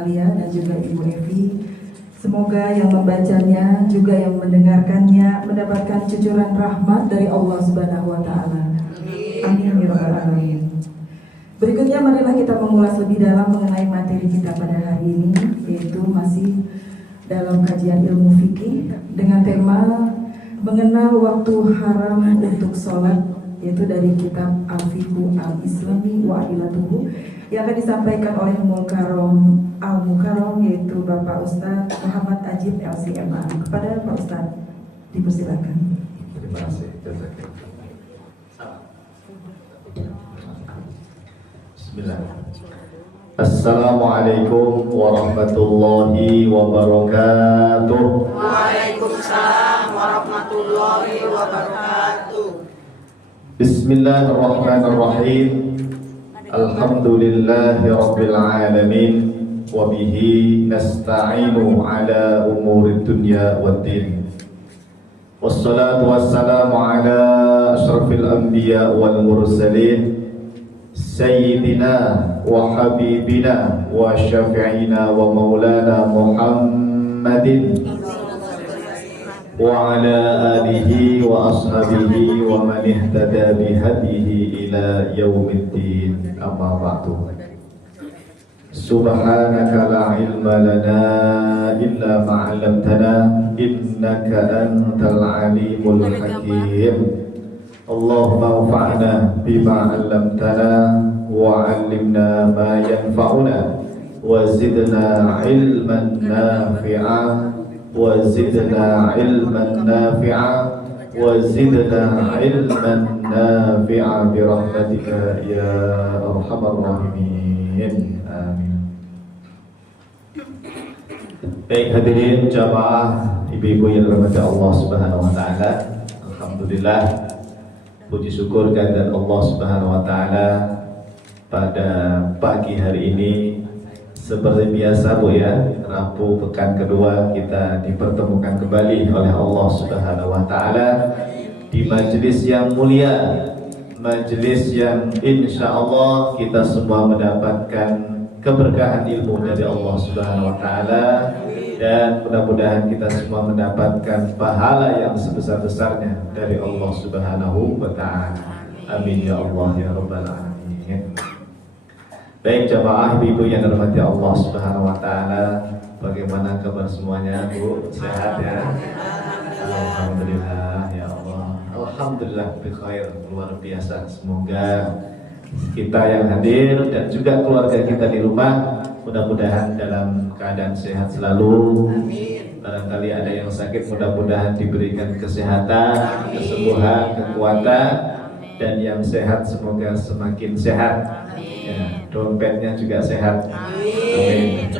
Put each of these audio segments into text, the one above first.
sekalian dan juga Ibu Evi. Semoga yang membacanya juga yang mendengarkannya mendapatkan cucuran rahmat dari Allah Subhanahu wa taala. Amin ya rabbal alamin. Berikutnya marilah kita mengulas lebih dalam mengenai materi kita pada hari ini, yaitu masih dalam kajian ilmu fikih dengan tema mengenal waktu haram untuk sholat, yaitu dari kitab Al-Fiqhu Al-Islami wa Adilatuhu yang akan disampaikan oleh Mulkarom Al-Mukarram, yaitu Bapak Ustadz Muhammad Ajib LCMA. Kepada Pak Ustadz dipersilakan. Terima kasih. Bismillah. Assalamualaikum warahmatullahi wabarakatuh. Waalaikumsalam warahmatullahi wabarakatuh. Bismillahirrahmanirrahim. Alhamdulillahi rabbil alamin. Wabihi nasta'inu ala umuri dunya waddin. Wassalatu wassalamu ala ashrafil anbiya wal mursalin Sayyidina wa habibina wa syafi'ina wa maulana Muhammadin wa ala alihi wa ashabihi wa man ihtada bihadihi ila yaumiddin. Amma ba'du. Subhanaka la ilma lana illa ma 'allamtana innaka antal alimul hakim. Allahumma anfa'na bima 'allamtana wa 'allimna ma yanfa'una wa zidna ilman nafi'a wa zidna ilman nafi'a wa zidna ilman nafi'a bi rahmatika ya arhamar rahimin. Amin. Baik hadirin jamaah ibu-ibu yang dirahmati Allah Subhanahu wa taala. Alhamdulillah, puji syukur kehadirat Allah Subhanahu wa taala pada pagi hari ini seperti biasa Bu ya, Rabu pekan kedua kita dipertemukan kembali oleh Allah Subhanahu wa taala di majelis yang mulia, majelis yang insya Allah kita semua mendapatkan keberkahan ilmu dari Allah Subhanahu wa taala, dan mudah-mudahan kita semua mendapatkan pahala yang sebesar-besarnya dari Allah Subhanahu wa taala. Amin ya Allah ya rabbal alamin. Baik jamaah ibu yang dirahmati Allah Subhanahu wa taala, bagaimana kabar semuanya Bu? Sehat ya? Alhamdulillah ya Allah. Alhamdulillah bikhair, luar biasa. Semoga kita yang hadir dan juga keluarga kita di rumah mudah-mudahan dalam keadaan sehat selalu. Barangkali ada yang sakit, mudah-mudahan diberikan kesehatan, kesembuhan, kekuatan, dan yang sehat semoga semakin sehat. Ya, dompetnya juga sehat. Amin.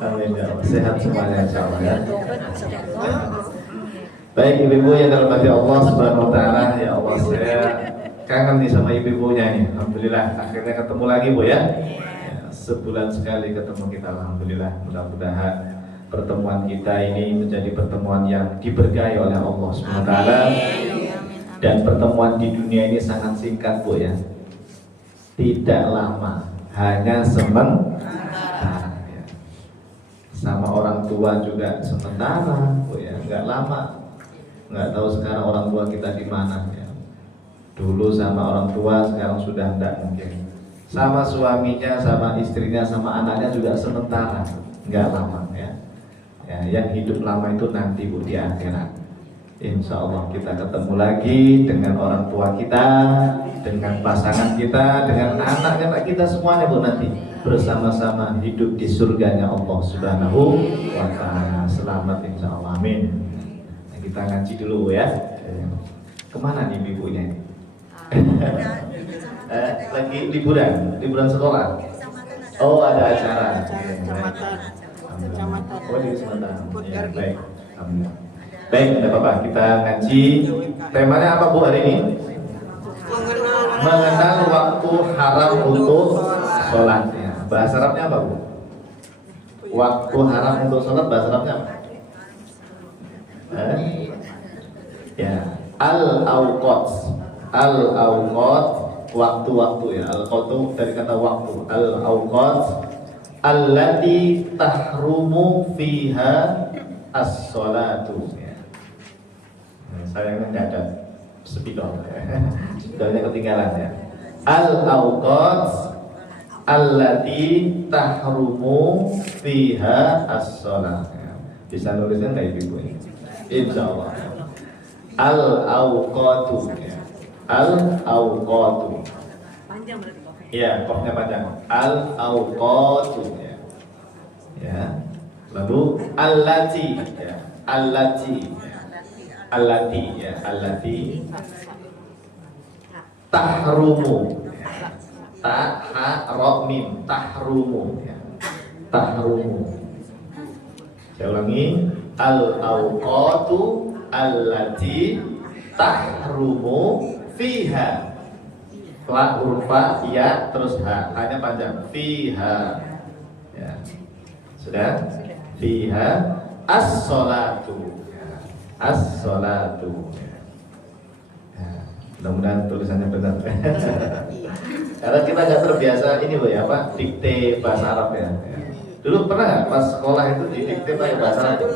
Amin ya Allah. Sehat semuanya insyaallah ya. Baik ibu-ibu yang dirahmati Allah Subhanahu wa taala, ya Allah saya kangen nih sama ibu-ibunya nih. Alhamdulillah akhirnya ketemu lagi Bu ya. Sebulan sekali ketemu kita, alhamdulillah. Mudah-mudahan pertemuan kita ini menjadi pertemuan yang diberkahi oleh Allah SWT. Dan pertemuan di dunia ini sangat singkat Bu ya, tidak lama, hanya sementara ya. Sama orang tua juga sementara Bu ya, nggak lama. Nggak tahu sekarang orang tua kita di mana ya. Dulu sama orang tua, sekarang sudah tidak mungkin. Sama suaminya, sama istrinya, sama anaknya juga sementara, nggak lama ya. Ya, yang hidup lama itu nanti Bu di akhirat. Insya Allah kita ketemu lagi dengan orang tua kita, dengan pasangan kita, dengan anak-anak kita semuanya Bu nanti bersama-sama hidup di surganya Allah Subhanahu wa taala. Selamat insya Allah, amin. Nah, kita ngaji dulu ya. Kemana nih ibunya ini? Lagi liburan sekolah. Oh ada acara. Oh di kecamatan. Ya, baik. Baik, tidak apa-apa. Kita ngaji. Temanya apa Bu hari ini? Mengenal waktu haram untuk sholat. Ya. Bahasa Arabnya apa Bu? Waktu haram untuk sholat bahasa Arabnya apa? Ya, al-awqat. Al-awqat, waktu-waktu ya. Al-awqat dari kata waktu. Al-awqat allati tahrumu fiha as-sholatu. Ya. Sayangnya nggak ada spidol, spidolnya ketinggalan ya. Al-awqat allati tahrumu fiha as-sholat. Ya. Bisa nulisnya nggak ibu ini? Insya Allah. Al-awqatu. Ya. Al-awqatu. Panjang berarti kok. Ya, kopnya panjang. Al-awqatu. Ya. Ya. Lalu allati. Ya. Allati. Ya. Allati. Ya. Allati tahrumu. Ya. Taharomim. Tahrumu. Ya. Tahrumu. Saya ulangi. Al-awqatu allati tahrumu fiha. Fa huruf fa ya terus ha, hanya panjang fiha. Ya. Sudah? Fiha as-sholatu. Ya. As-sholatu. Ya. Mudah-mudahan tulisannya benar. Karena kita nggak terbiasa ini loh ya apa dikte bahasa Arab ya. Dulu pernah nggak pas sekolah itu didikte pakai bahasa Arab?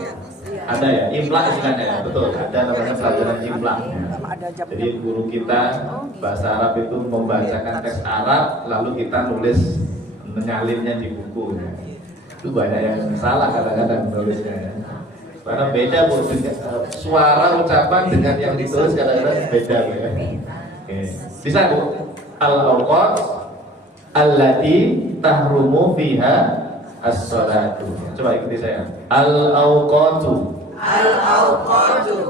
Ada ya, imla istilahnya ya, betul. Ada namanya pelajaran imla. Jadi guru kita bahasa Arab itu membacakan teks Arab, lalu kita nulis menyalinnya di buku. Ya. Itu banyak yang salah kadang-kadang nulisnya ya. Karena beda bu, suara ucapan dengan yang ditulis kadang-kadang beda bu ya. Oke. Bisa bu? Al-awqat allati tahrumu fiha as-sholatu. Coba ikuti saya. Al-awqatu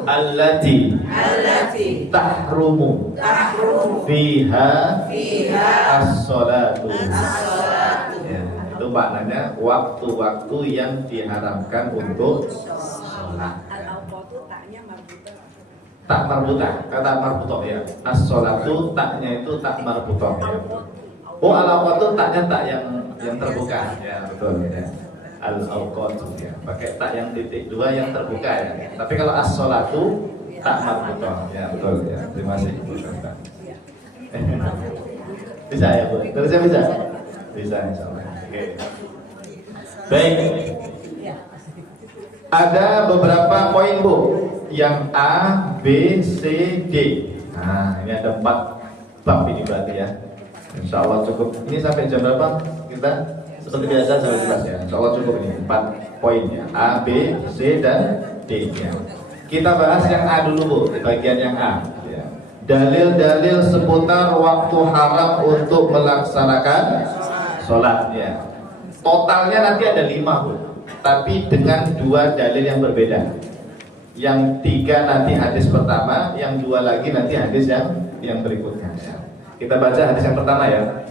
allati tahrumu fiha as-sholatu. Ya, itu maknanya waktu-waktu yang diharamkan untuk sholat. Tak marbutah, kata marbutah ya. As-sholatu taknya itu tak marbutah ya. Oh, al-awqatu taknya tak yang terbuka ya, betul ya. Al-awqatu ya, pakai tak yang titik dua yang terbuka ya. Tapi kalau as-sholatu tak marbutah ya, betul ya. Terima kasih Bu. Bisa ya Bu? Terusnya bisa? Bisa insyaallah. Oke. Baik. Ada beberapa poin Bu. Yang A, B, C, D. Nah, ini ada 4 bab ini berarti ya. Insya Allah cukup. Ini sampai jam berapa kita? Seperti biasa sampai 11 ya. Insya Allah cukup ini 4 poin ya. A, B, C, dan D ya. Kita bahas yang A dulu Bu, di bagian yang A ya. Dalil-dalil seputar waktu haram untuk melaksanakan sholat ya. Totalnya nanti ada 5 Bu, tapi dengan 2 dalil yang berbeda. Yang 3 nanti hadis pertama, yang 2 lagi nanti hadis yang berikutnya ya. Kita baca hadis yang pertama ya.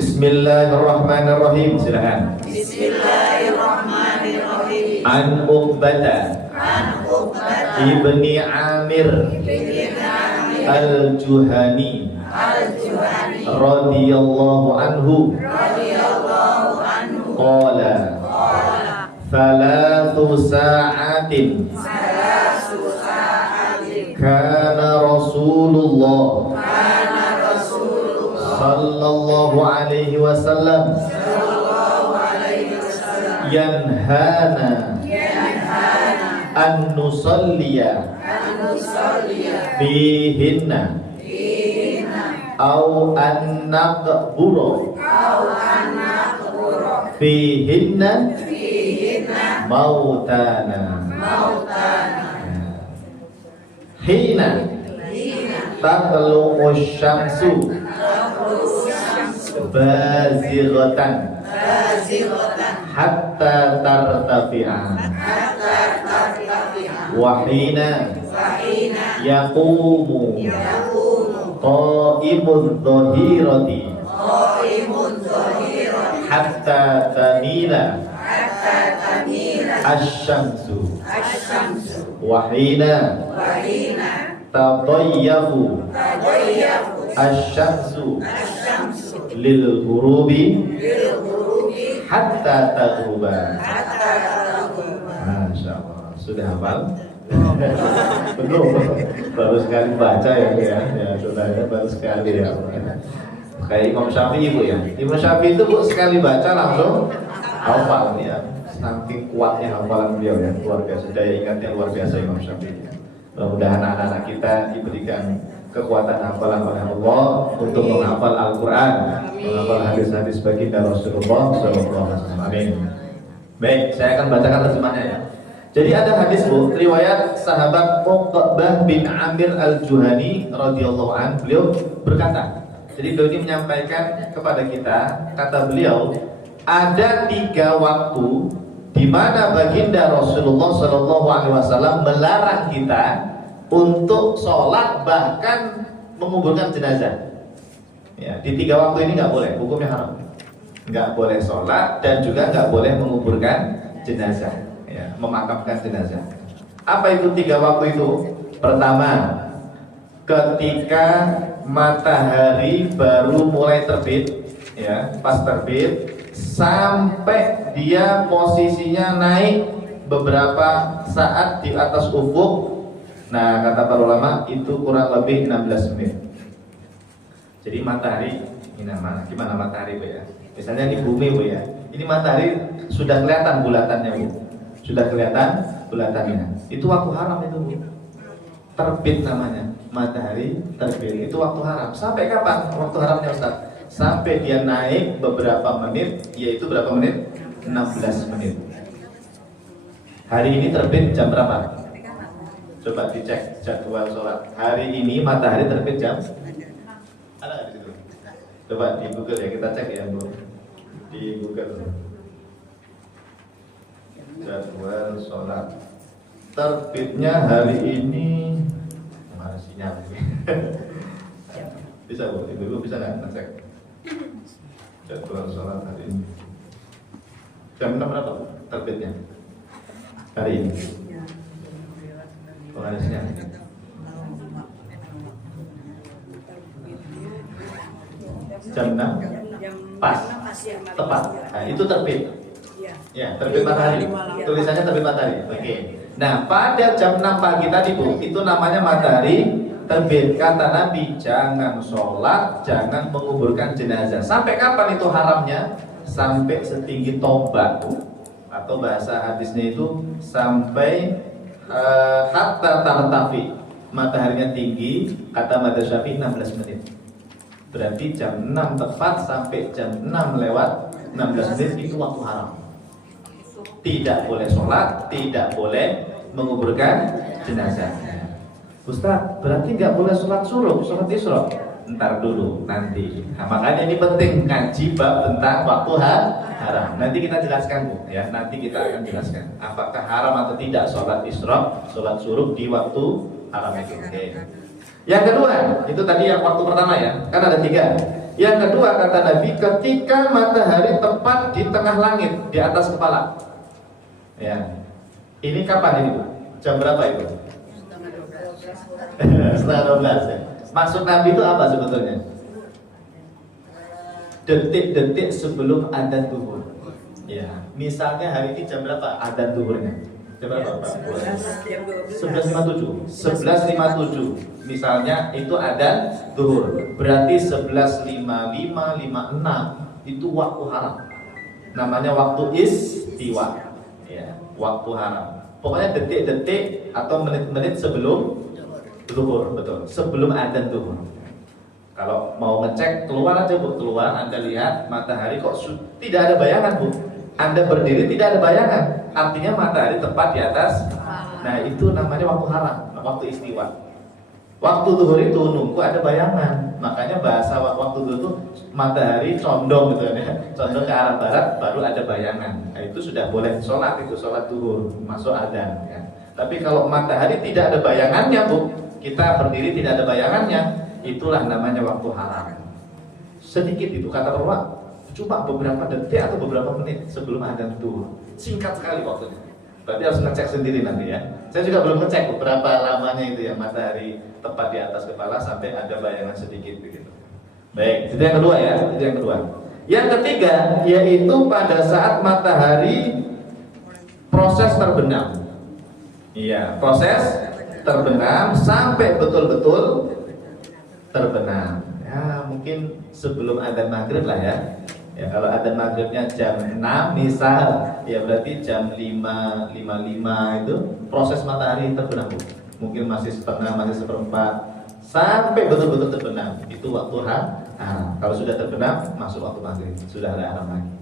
Bismillahirrahmanirrahim. Silakan. Bismillahirrahmanirrahim. An Uqbata ibni Amir al-Juhani radhiyallahu anhu qala thalathu sa'atin kana Rasulullah sallallahu alaihi wasallam yanhana an nusalliya fihinna au an naqbura fihinna mautana. Hina tatlu'u syamsu bazighatan hatta tartafi'a wa hina yaqumu qa'imudh dhahirati hatta tamila asy-syamsu wa hina tadayyafu asy-syamsu lil ghurubi hatta taghruba. Masyaallah, sudah hafal? Belum, baru sekali baca ya, ya sudah ya, baru sekali ya. Kayak Imam Syafi'i Bu ya. Imam Syafi'i itu Bu sekali baca langsung hafal ya. Saking kuatnya hafalan beliau ya, luar biasa. Daya ingatnya luar biasa Imam Syafi'i. Mudah-mudahan anak-anak kita diberikan kekuatan hafalan oleh Allah untuk menghafal Al-Quran, menghafal hadis-hadis baginda Rasulullah SAW. Amin. Baik, saya akan bacakan terjemahnya ya. Jadi ada hadis Bu, riwayat sahabat Uqbah bin Amir Al-Juhani radhiyallahu an, beliau berkata. Jadi beliau ini menyampaikan kepada kita, kata beliau, ada 3 waktu di mana baginda Rasulullah SAW melarang kita untuk sholat bahkan menguburkan jenazah. Ya, di 3 waktu ini nggak boleh, hukumnya haram. Nggak boleh sholat dan juga nggak boleh menguburkan jenazah, ya, memakamkan jenazah. Apa itu 3 waktu itu? Pertama, ketika matahari baru mulai terbit, ya, pas terbit sampai dia posisinya naik beberapa saat di atas ufuk. Nah, kata para ulama itu kurang lebih 16 menit. Jadi matahari, ini gimana matahari Bu ya? Misalnya di bumi Bu ya. Ini matahari sudah kelihatan bulatannya Bu. Sudah kelihatan bulatannya. Itu waktu haram itu Bu. Terbit namanya, matahari terbit. Itu waktu haram. Sampai kapan waktu haramnya Ustaz? Sampai dia naik beberapa menit, yaitu berapa menit? 16 menit. Hari ini terbit jam berapa? Coba dicek jadwal sholat. Hari ini matahari terbit jam? Ada nggak di situ? Coba di Google ya, kita cek ya Bu. Di Google. Jadwal sholat. Terbitnya hari ini mana sinyal ini? Bisa Bu, Ibu bisa nggak cek? Jadwal sholat hari ini jam berapa Bu terbitnya hari ini? Pengalisnya jam 6 pas tepat. Nah, itu terbit. Ya, terbit matahari. Tulisannya terbit matahari. Oke. Nah, pada jam 6 pagi tadi Bu, itu namanya matahari terbit. Kata Nabi, jangan sholat, jangan menguburkan jenazah. Sampai kapan itu haramnya? Sampai setinggi tombak, atau bahasa hadisnya itu sampai hatta tartafi, mataharinya tinggi. Kata Madzhab Syafi'i 16 menit. Berarti jam 6 tepat sampai jam 6 lewat 16 menit itu waktu haram. Tidak boleh sholat, tidak boleh menguburkan jenazah. Ustaz, berarti nggak boleh sholat suruh, sholat isra? Ntar dulu, nanti. Nah, makanya ini penting ngaji bab tentang waktu haram. Nanti kita jelaskan Bu, ya. Nanti kita akan jelaskan apakah haram atau tidak sholat isra, sholat suruh di waktu haram itu. Oke. Yang kedua, itu tadi yang waktu pertama ya, kan ada 3. Yang kedua kata Nabi, ketika matahari tepat di tengah langit, di atas kepala. Ya. Ini kapan ini Bu? Jam berapa itu? Setengah 12 ya. Maksud Nabi itu apa sebetulnya? Detik-detik sebelum adzan zuhur. Ya, misalnya hari ini jam berapa adzan zuhurnya? Jam berapa Pak? 11.57. 11.57. Misalnya itu adzan zuhur. Berarti 11.55, 56 itu waktu haram. Namanya waktu istiwa. Ya, waktu haram. Pokoknya detik-detik atau menit-menit sebelum zuhur, betul. Sebelum adzan zuhur. Kalau mau ngecek, keluar aja Bu, keluar Anda lihat matahari kok tidak ada bayangan Bu. Anda berdiri tidak ada bayangan. Artinya matahari tepat di atas. Nah, itu namanya waktu haram, waktu istiwa. Waktu zuhur itu nunggu ada bayangan. Makanya bahasa waktu zuhur itu matahari condong gitu ya. Condong ke arah barat baru ada bayangan. Nah, itu sudah boleh sholat, itu sholat zuhur, masuk adzan ya. Tapi kalau matahari tidak ada bayangannya Bu, kita berdiri tidak ada bayangannya, itulah namanya waktu haram. Sedikit itu kata ulama, cuma beberapa detik atau beberapa menit sebelum adzan zuhur. Singkat sekali waktunya. Berarti harus ngecek sendiri nanti ya. Saya juga belum ngecek berapa lamanya itu ya matahari tepat di atas kepala sampai ada bayangan sedikit begitu. Baik, itu yang kedua ya, itu yang kedua. Yang ketiga yaitu pada saat matahari proses terbenam. Iya, proses terbenam sampai betul-betul terbenam. Ya, mungkin mungkin sebelum adzan maghrib lah ya. Ya kalau adzan maghribnya jam 6 misal, ya berarti jam 5.55 itu proses matahari terbenam. Mungkin masih setengah, masih seperempat, sampai betul-betul terbenam. Itu waktu haram. Kalau sudah terbenam, masuk waktu maghrib, sudah ada haram lagi.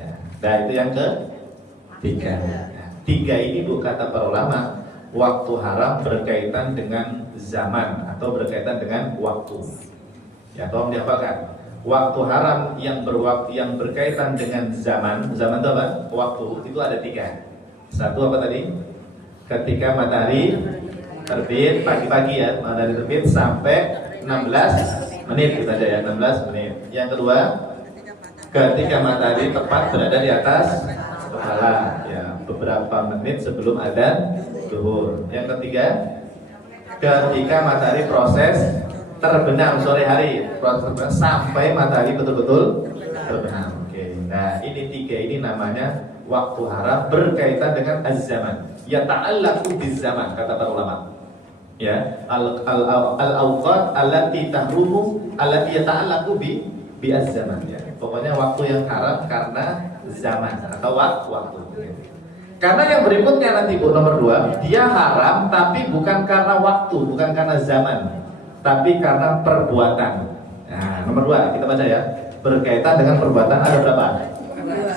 Ya. Nah itu yang ketiga. Nah, tiga ini Bu kata para ulama, waktu haram berkaitan dengan zaman atau berkaitan dengan waktu. Ya, tolong dihafalkan. Waktu haram yang berkaitan dengan zaman itu apa? Waktu itu ada tiga. Satu apa tadi? Ketika matahari terbit pagi-pagi ya, matahari terbit sampai 16 menit kita aja ya, 16 menit. Yang kedua, ketika matahari tepat berada di atas kepala ya, beberapa menit sebelum adzan zuhur. Yang ketiga, ketika matahari proses terbenam sore hari, proses terbenam sampai matahari betul-betul terbenam. Oke. Nah, ini tiga ini namanya waktu haram berkaitan dengan az-zaman. Ya ta'allaqu biz-zaman kata para ulama. Ya, al-awqat allati tahrumu allati yata'allaqu bi az-zaman ya. Pokoknya waktu yang haram karena zaman atau waktu. Karena yang berikutnya nanti Bu nomor 2, dia haram tapi bukan karena waktu, bukan karena zaman, tapi karena perbuatan. Nah, nomor 2 kita baca ya. Berkaitan dengan perbuatan ada berapa?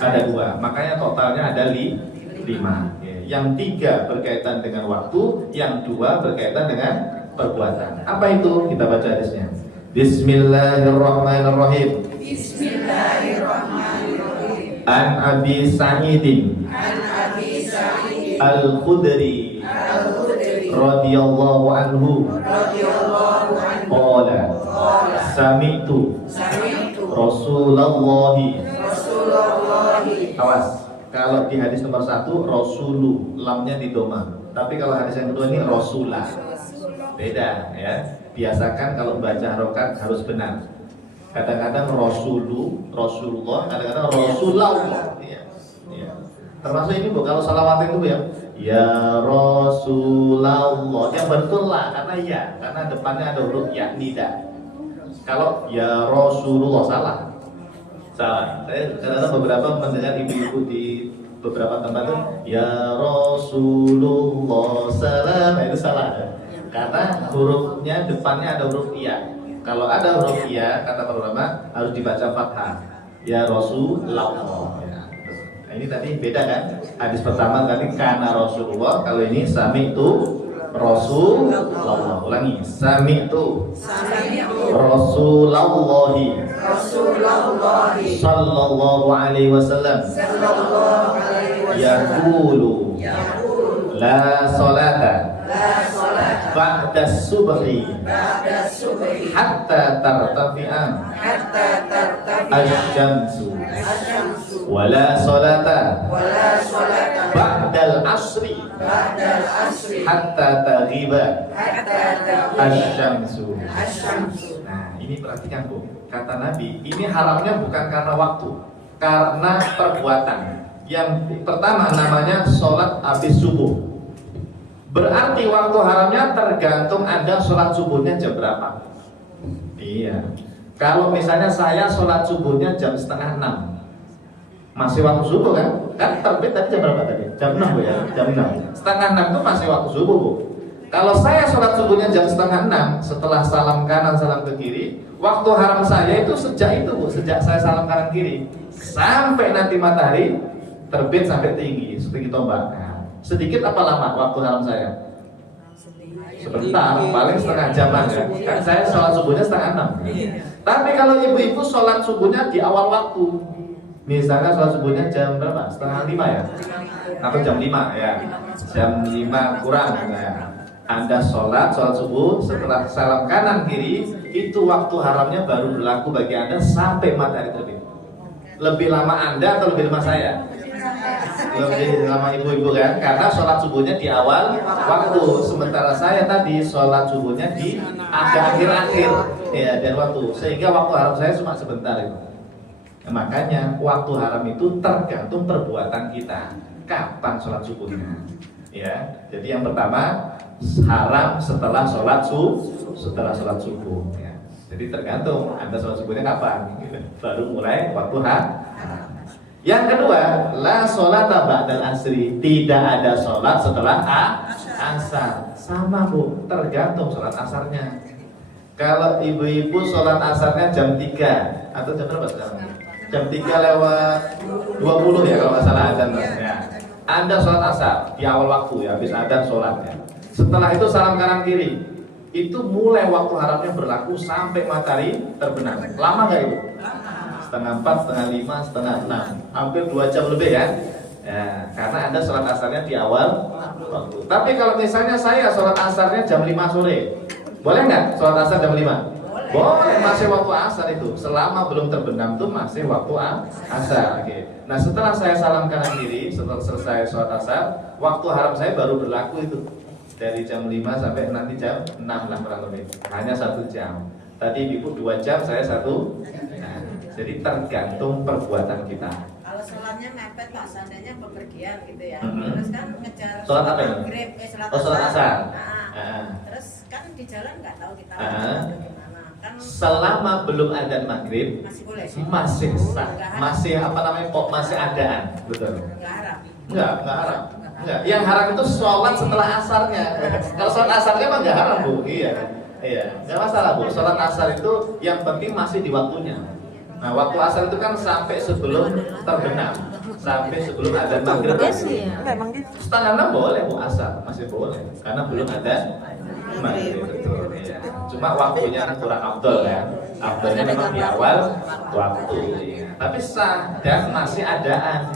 Ada 2. Makanya totalnya ada 5. Yang 3 berkaitan dengan waktu, yang 2 berkaitan dengan perbuatan. Apa itu? Kita baca hadisnya. Bismillahirrahmanirrahim. Bismillahirrahmanirrahim. An Abi Sa'idin Al-Khudri radhiyallahu anhu qala sami'tu Rasulullah. Awas, kalau di hadis nomor 1 Rasulu, lamnya di doma. Tapi kalau hadis yang kedua ini Rasulah. Beda ya. Biasakan kalau baca harokat harus benar. Kadang-kadang Rasulullah, kadang-kadang Rasulullah. Ya. Termasuk ini Bu, kalau salawat itu ya, ya Rasulullah. Yang betul lah, karena depannya ada huruf ya, nida. Kalau ya Rasulullah salah. Saya kadang-kadang beberapa mendengar ibu-ibu di beberapa tempat tuh ya Rasulullah salam, itu salah. Karena hurufnya depannya ada huruf iya. Kalau ada huruf iya, kata para ulama harus dibaca fathah. Ya Rasulullah. Nah, ini tadi beda kan? Hadis pertama tadi karena Rasulullah, kalau ini sami'tu Rasulullah. Ulangi, sami'tu Rasulullah sallallahu alaihi wasallam yaqulu la salata ba'da subhi hatta tartafi'a asy-syamsu wa la salata ba'dal asri hatta taghiba asy-syamsu. Nah, ini perhatikan Bu, kata Nabi, ini haramnya bukan karena waktu, karena perbuatan. Yang pertama namanya sholat habis subuh. Berarti waktu haramnya tergantung Anda sholat subuhnya jam berapa. Iya. Kalau misalnya saya sholat subuhnya jam 5:30, masih waktu subuh kan? Kan terbit tadi jam berapa tadi? Jam 6 Bu ya? Jam 6. 5:30 itu masih waktu subuh Bu. Kalau saya sholat subuhnya jam 5:30, setelah salam kanan salam ke kiri, waktu haram saya itu sejak itu Bu, sejak saya salam kanan kiri sampai nanti matahari terbit sampai tinggi, setinggi tombak. Nah, sedikit apa lama waktu haram saya? Sebentar, paling setengah jam aja. Kan saya sholat subuhnya 5:30. Tapi kalau ibu-ibu sholat subuhnya di awal waktu, misalnya sholat subuhnya jam berapa? 4:30 ya? Atau jam 5 ya? Jam 5 kurang ya. Anda sholat subuh setelah salam kanan kiri, itu waktu haramnya baru berlaku bagi Anda sampai matahari terbit. Lebih lama Anda atau lebih lama saya? Lebih lama ibu-ibu kan? Karena sholat subuhnya di awal waktu, sementara saya tadi sholat subuhnya di agak akhir-akhir ya dari waktu, sehingga waktu haram saya cuma sebentar itu. Nah, makanya waktu haram itu tergantung perbuatan kita. Kapan sholat subuhnya? Ya, jadi yang pertama haram setelah sholat subuh ya. Jadi tergantung Anda sholat subuhnya kapan, baru mulai waktu haram. Yang kedua, la sholata ba'dal asri, tidak ada sholat setelah asar. Sama Bu, tergantung sholat asarnya. Kalau ibu-ibu sholat asarnya jam 3 atau jam berapa sekarang? Jam 3 lewat 20 ya kalau nggak salah adzan ya. Anda sholat asar di awal waktu ya, habis adzan sholatnya. Setelah itu salam kanan kiri. Itu mulai waktu haramnya berlaku sampai matahari terbenam. Lama nggak Ibu? Setengah 4, setengah 5, setengah 6, hampir 2 jam lebih ya. Ya, karena Anda sholat asarnya di awal waktu. Tapi kalau misalnya saya sholat asarnya jam 5 sore, boleh nggak sholat asar jam 5? Boleh, masih waktu asar itu. Selama belum terbenam tuh masih waktu asar. Oke. Nah setelah saya salam kanan kiri, setelah selesai sholat asar, waktu haram saya baru berlaku itu. Dari jam 5 sampai nanti jam 6 lah kurang lebih. Hanya 1 jam. Tadi Ibu 2 jam, saya 1. Nah, jadi tergantung perbuatan kita. Kalau sholatnya mepet Pak, seandainya bepergian gitu ya. Mm-hmm. Terus kan ngejar Sholat apa ya? maghrib, Sholat asar. Nah, terus kan di jalan nggak tahu kita gimana. Kan Selama belum adzan maghrib masih boleh. masih sah, masih apa namanya kok masih adaan, betul? Nggak harap. Enggak haram. Enggak. Yang haram itu sholat setelah asarnya. Kalau sholat asarnya mah enggak haram Bu. Iya, enggak masalah Bu. Sholat asar itu yang penting masih di waktunya. Nah, waktu asar itu kan sampai sebelum terbenam, sampai sebelum adzan maghrib. Setengah 6 boleh Bu asar, masih boleh, karena belum ada maghrib betul. Iya. Cuma waktunya kurang afdol ya. Afdolnya memang di awal waktu. Iya. Tapi sah dan masih adaan.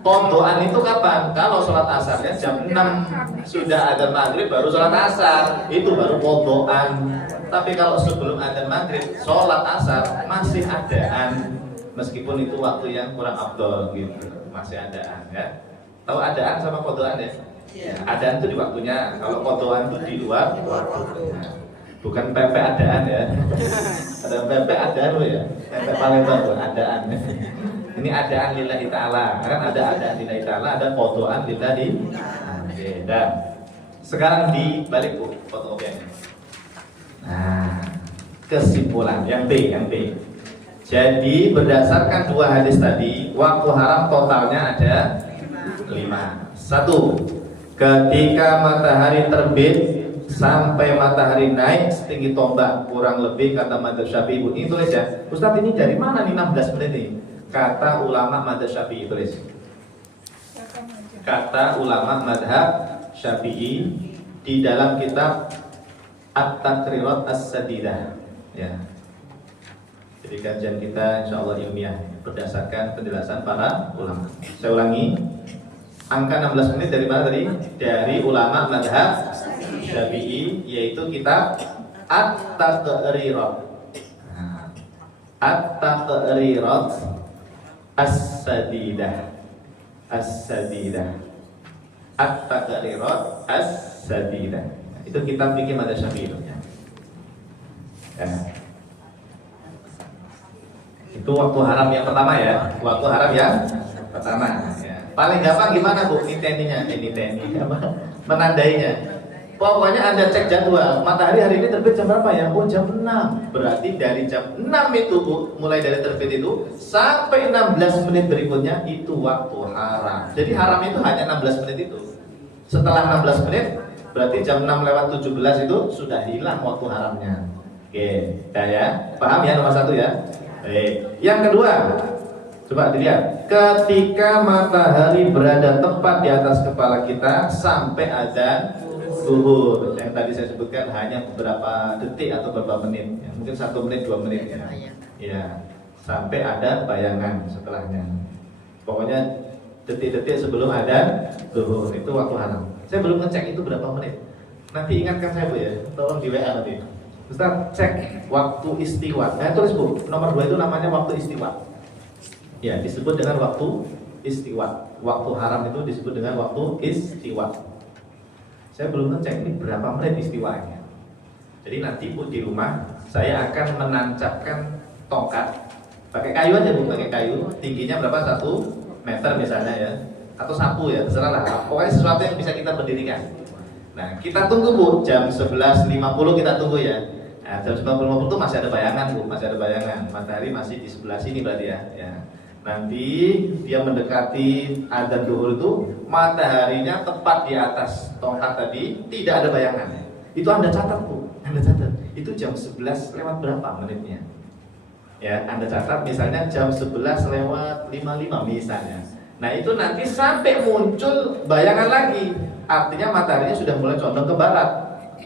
Qodhoan itu kapan? Kalau sholat asarnya jam 6 sudah ada maghrib baru sholat asar, itu baru qodhoan. Tapi kalau sebelum ada maghrib sholat asar masih adaan, meskipun itu waktu yang kurang afdol gitu, masih adaan ya. Tahu adaan sama qodhoan ya? Adaan itu di waktunya, kalau qodhoan itu di luar waktu. Bukan PP adaan ya. Ada PP adaan loh ya. PP Palembang loh adaan. Ini adaan lillahi ta'ala. Kan ada adaan lillahi ta'ala, ada qodhoan lillahi. Beda. Sekarang dibalik Bu fotokopiannya. Nah, kesimpulan yang B. Jadi berdasarkan 2 hadis tadi, waktu haram totalnya ada 5. 1. Ketika matahari terbit sampai matahari naik setinggi tombak, kurang lebih kata madzhab Syafi'i. Ini tulis ya. Ustaz ini dari mana nih 16 menit ini? Kata ulama madzhab Syafi'i, tulis. Kata ulama madzhab Syafi'i di dalam kitab At-Taqrirat As-Sadidah ya. Jadi kajian kita insyaallah ilmiah berdasarkan penjelasan para ulama. Saya ulangi, angka 16 menit dari mana tadi? Dari ulama madzhab Syafi'i, yaitu kitab At-Taqrirat. At-Taqrirat As-Sadidah. At-Taqrirat As-Sadidah. Itu kitab fikih madzhab Syafi'i. Ya. Itu waktu haram yang pertama ya. Waktu haram yang pertama ya. Paling gampang gimana Bu? Niteninya, menandainya. Pokoknya Anda cek jadwal. Matahari hari ini terbit jam berapa ya? Oh jam 6. Berarti dari jam 6 itu Bu, mulai dari terbit itu sampai 16 menit berikutnya itu waktu haram. Jadi haram itu hanya 16 menit itu. Setelah 16 menit berarti jam 6 lewat 17 itu sudah hilang waktu haramnya. Oke, ya, paham ya nomor 1 ya? Baik. Yang kedua, coba dilihat. Ketika matahari berada tepat di atas kepala kita sampai azan zuhur, yang tadi saya sebutkan hanya beberapa detik atau beberapa menit, ya, mungkin 1 menit 2 menit ya. Ya, sampai ada bayangan setelahnya. Pokoknya detik-detik sebelum azan zuhur itu waktu haram. Saya belum ngecek itu berapa menit. Nanti ingatkan saya Bu ya, tolong di WA nanti. Ustaz, cek waktu istiwa. Tulis Bu, nomor 2 itu namanya waktu istiwa. Ya, disebut dengan waktu istiwa. Waktu haram itu disebut dengan waktu istiwa. Saya belum ngecek ini berapa menit istiwanya. Jadi nanti Bu di rumah saya akan menancapkan tongkat pakai kayu aja Bu, pakai kayu. Tingginya berapa? 1 meter misalnya ya. Atau sapu ya, terserah lah. Pokoknya sesuatu yang bisa kita berdirikan. Nah, kita tunggu Bu, jam 11.50 kita tunggu ya. Nah, jam 9.50 itu masih ada bayangan Bu, masih ada bayangan. Matahari masih di sebelah sini berarti ya. Ya. Nanti dia mendekati adzan zuhur itu mataharinya tepat di atas tongkat tadi, tidak ada bayangan. Itu Anda catat Bu, Anda catat. Itu jam 11 lewat berapa menitnya? Ya, Anda catat misalnya jam 11 lewat 55 misalnya. Nah, itu nanti sampai muncul bayangan lagi. Artinya mataharinya sudah mulai condong ke barat.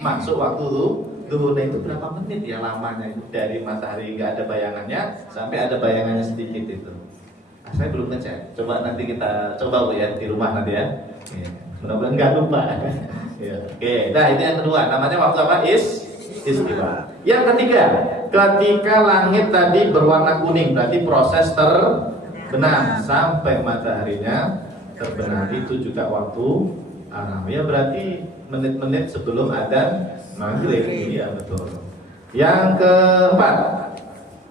Masuk waktu zuhur. Itu berapa menit ya lamanya itu dari matahari nggak ada bayangannya sampai ada bayangannya sedikit itu. Nah, saya belum ngecek. Coba nanti kita coba Bu ya di rumah nanti ya. Ya. Mudah-mudahan nggak lupa. Ya. Oke, nah ini yang kedua. Namanya waktu apa? Istiwa. Yang ketiga, ketika langit tadi berwarna kuning, berarti proses terbenam sampai mataharinya terbenam, itu juga waktu aram. Ya berarti menit-menit sebelum adzan maghrib. Iya betul. Yang keempat,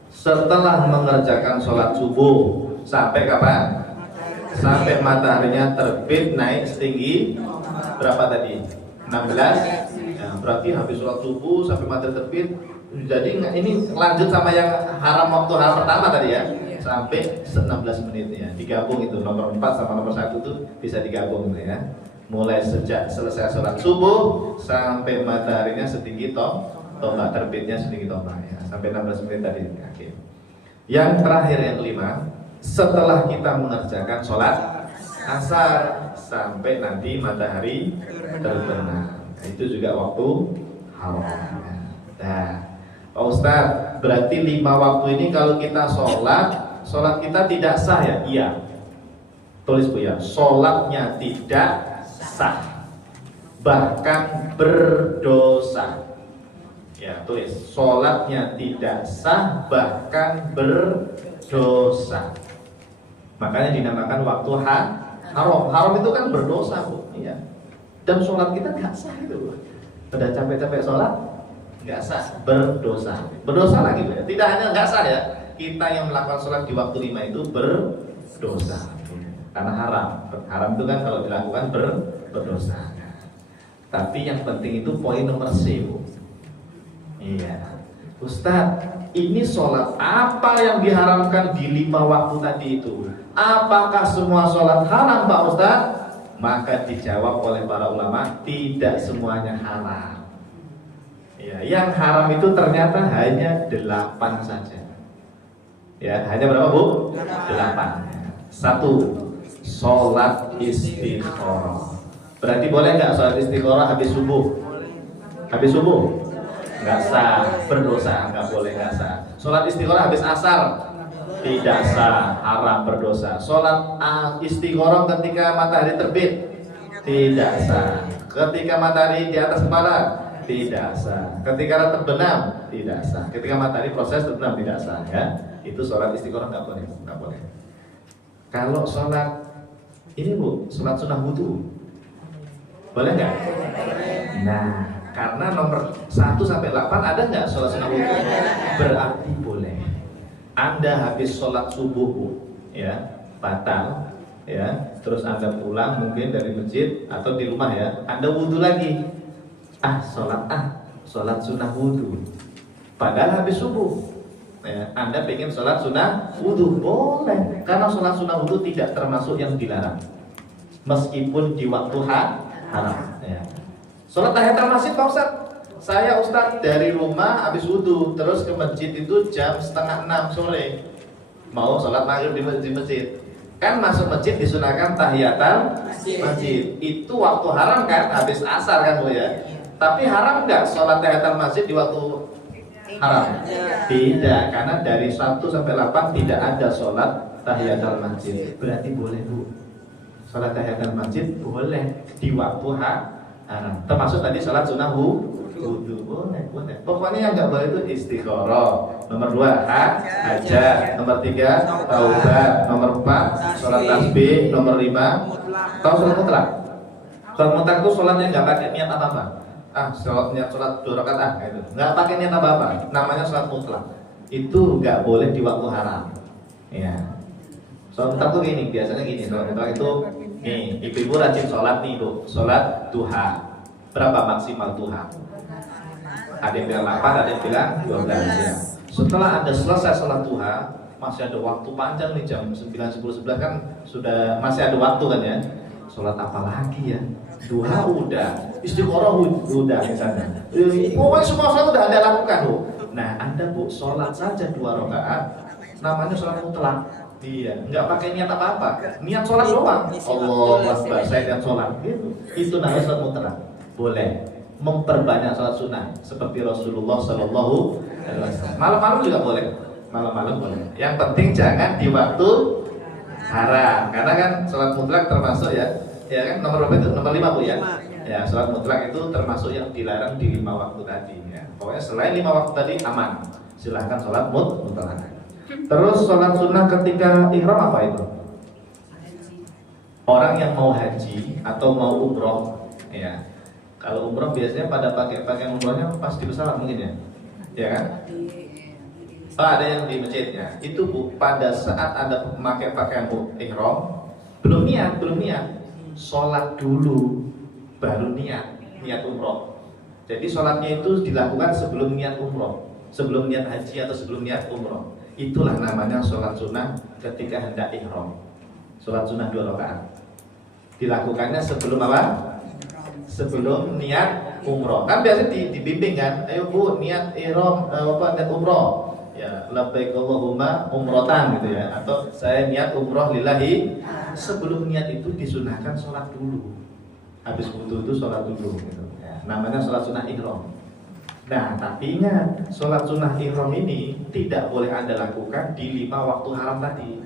setelah mengerjakan sholat subuh sampai kapan? Sampai mataharinya terbit naik setinggi berapa tadi? 16. Ya, berarti habis sholat subuh sampai matahari terbit. Jadi ini lanjut sama yang haram waktu haram pertama tadi ya. Sampai 16 menit ya. Digabung itu nomor 4 sama nomor 1 itu bisa digabung gitu ya. Mulai sejak selesai sholat subuh sampai mataharinya setinggi tombak terbitnya setinggi tombak ya. Sampai 16 menit tadi. Oke. Yang terakhir yang kelima, setelah kita mengerjakan sholat asar sampai nanti matahari terbenam. Nah, itu juga waktu haram. Nah, Pak Ustadz, berarti 5 waktu ini kalau kita sholat kita tidak sah ya? Iya. Tulis Bu ya, sholatnya tidak sah, bahkan berdosa. Ya, tulis, sholatnya tidak sah, bahkan berdosa. Makanya dinamakan waktu haram. Haram itu kan berdosa Bu. Iya. Dan sholat kita nggak sah itu Bu. Udah capek-capek sholat nggak sah, berdosa. Berdosa lagi Bu. Tidak hanya nggak sah ya, kita yang melakukan sholat di waktu 5 itu berdosa. Karena haram. Haram itu kan kalau dilakukan berdosa. Tapi yang penting itu poin nomor C Bu. Iya. Ustadz, ini sholat apa yang diharamkan di 5 waktu tadi itu? Apakah semua sholat haram Pak Ustadz? Maka dijawab oleh para ulama, tidak semuanya haram. Ya, yang haram itu ternyata hanya 8 saja. Ya, hanya berapa Bu? 8. 1. Sholat istikharah. Berarti boleh nggak sholat istikharah habis subuh? Habis subuh? Nggak sah, berdosa, nggak boleh, nggak sah. Sholat istikharah habis asar? Tidak sah, haram, berdosa. Sholat istikharah ketika matahari terbit? Tidak sah. Ketika matahari di atas kepala? Tidak sah. Ketika terbenam? Tidak sah. Ketika matahari proses terbenam? Tidak sah ya. Itu sholat istikharah nggak boleh, nggak boleh. Kalau sholat ini Bu, sholat sunnah wudu, boleh nggak? Nah, karena nomor 1 sampai 8 ada nggak sholat sunnah wudu? Berarti boleh. Anda habis sholat subuh Bu, ya, batal, ya, terus Anda pulang mungkin dari masjid atau di rumah ya, Anda wudu lagi. Sholat sunnah wudu. Padahal habis subuh. Ya, Anda pengen sholat sunnah wudu, boleh. Karena sholat sunnah wudu tidak termasuk yang dilarang, meskipun di waktu haram. Ya. Sholat tahiyatul masjid Pak Ustadz, saya Ustadz dari rumah habis wudu terus ke masjid itu jam 5:30 sore, mau sholat maghrib di masjid. Kan masuk masjid disunahkan tahiyatul masjid. Itu waktu haram kan, habis asar kan Bu ya. Tapi haram nggak sholat tahiyatul masjid di waktu haram? Tidak, karena dari 1 sampai 8 tidak ada sholat tahiyatul masjid. Berarti boleh Bu, sholat tahiyatul masjid boleh di waktu haram. Termasuk tadi sholat sunnah wudu, boleh. Pokoknya yang nggak boleh itu istikharah. Nomor 2 hajat. Nomor 3 taubat. Nomor 4 sholat tasbih. Nomor 5 tahu sholat mutlak. Sholat mutlak itu sholatnya nggak pakai niat apa-apa. Sholat 2 rakaat gitu. Nggak pakai niat apa-apa. Namanya sholat mutlak. Itu nggak boleh di waktu haram. Ya. Sholat mutlak itu gini, biasanya gini. Sholat mutlak itu nih, ibu-ibu rajin sholat nih Bu. Sholat duha. Berapa maksimal duha? Ada yang bilang 8, ada yang bilang 12 ya. Setelah Anda selesai sholat duha, masih ada waktu panjang nih, jam 9, 10, 11 kan sudah masih ada waktu kan ya. Sholat apa lagi ya? Duha udah, istiqoroh udah misalnya. Pokoknya semua sholat udah Anda lakukan bu. Nah Anda bu sholat saja 2 rakaat, namanya sholat mutlak. Iya, nggak pakai niat apa-apa, niat sholat doang. Allah Akbar, saya niat sholat gitu. Itu namanya sholat mutlak. Boleh memperbanyak sholat sunnah seperti Rasulullah Shallallahu Alaihi Wasallam. Malam-malam juga boleh, malam-malam boleh. Yang penting jangan di waktu haram, karena kan sholat mutlak termasuk ya kan nomor berapa itu? Nomor 5 bu ya. Ya sholat mutlak itu termasuk yang dilarang di 5 waktu tadi. Ya. Pokoknya selain 5 waktu tadi aman, silahkan sholat mutlak. Terus sholat sunnah ketika ihram apa itu? Orang yang mau haji atau mau umroh, ya. Kalau umroh biasanya pada pakai pakaian umrohnya pas di pesawat mungkin ya, ya kan? Ada yang di masjidnya. Itu bu, pada saat Anda memakai pakaian ihram, belum niat, sholat dulu, baru niat umroh. Jadi sholatnya itu dilakukan sebelum niat umroh, sebelum niat haji atau sebelum niat umroh. Itulah namanya sholat sunnah ketika hendak ihram. Sholat sunnah 2 rakaat. Dilakukannya sebelum apa? Sebelum niat umroh. Kan biasanya dibimbing kan, ayo bu niat ihram niat umroh. Ya, labbaik Allahumma umrotan gitu ya. Atau saya niat umroh lillahi. Sebelum niat itu disunahkan sholat dulu. Habis wudu itu sholat dulu gitu. Ya, namanya sholat sunnah ihram. Nah, tapi ingat, sholat sunnah ihram ini tidak boleh Anda lakukan di 5 waktu haram tadi.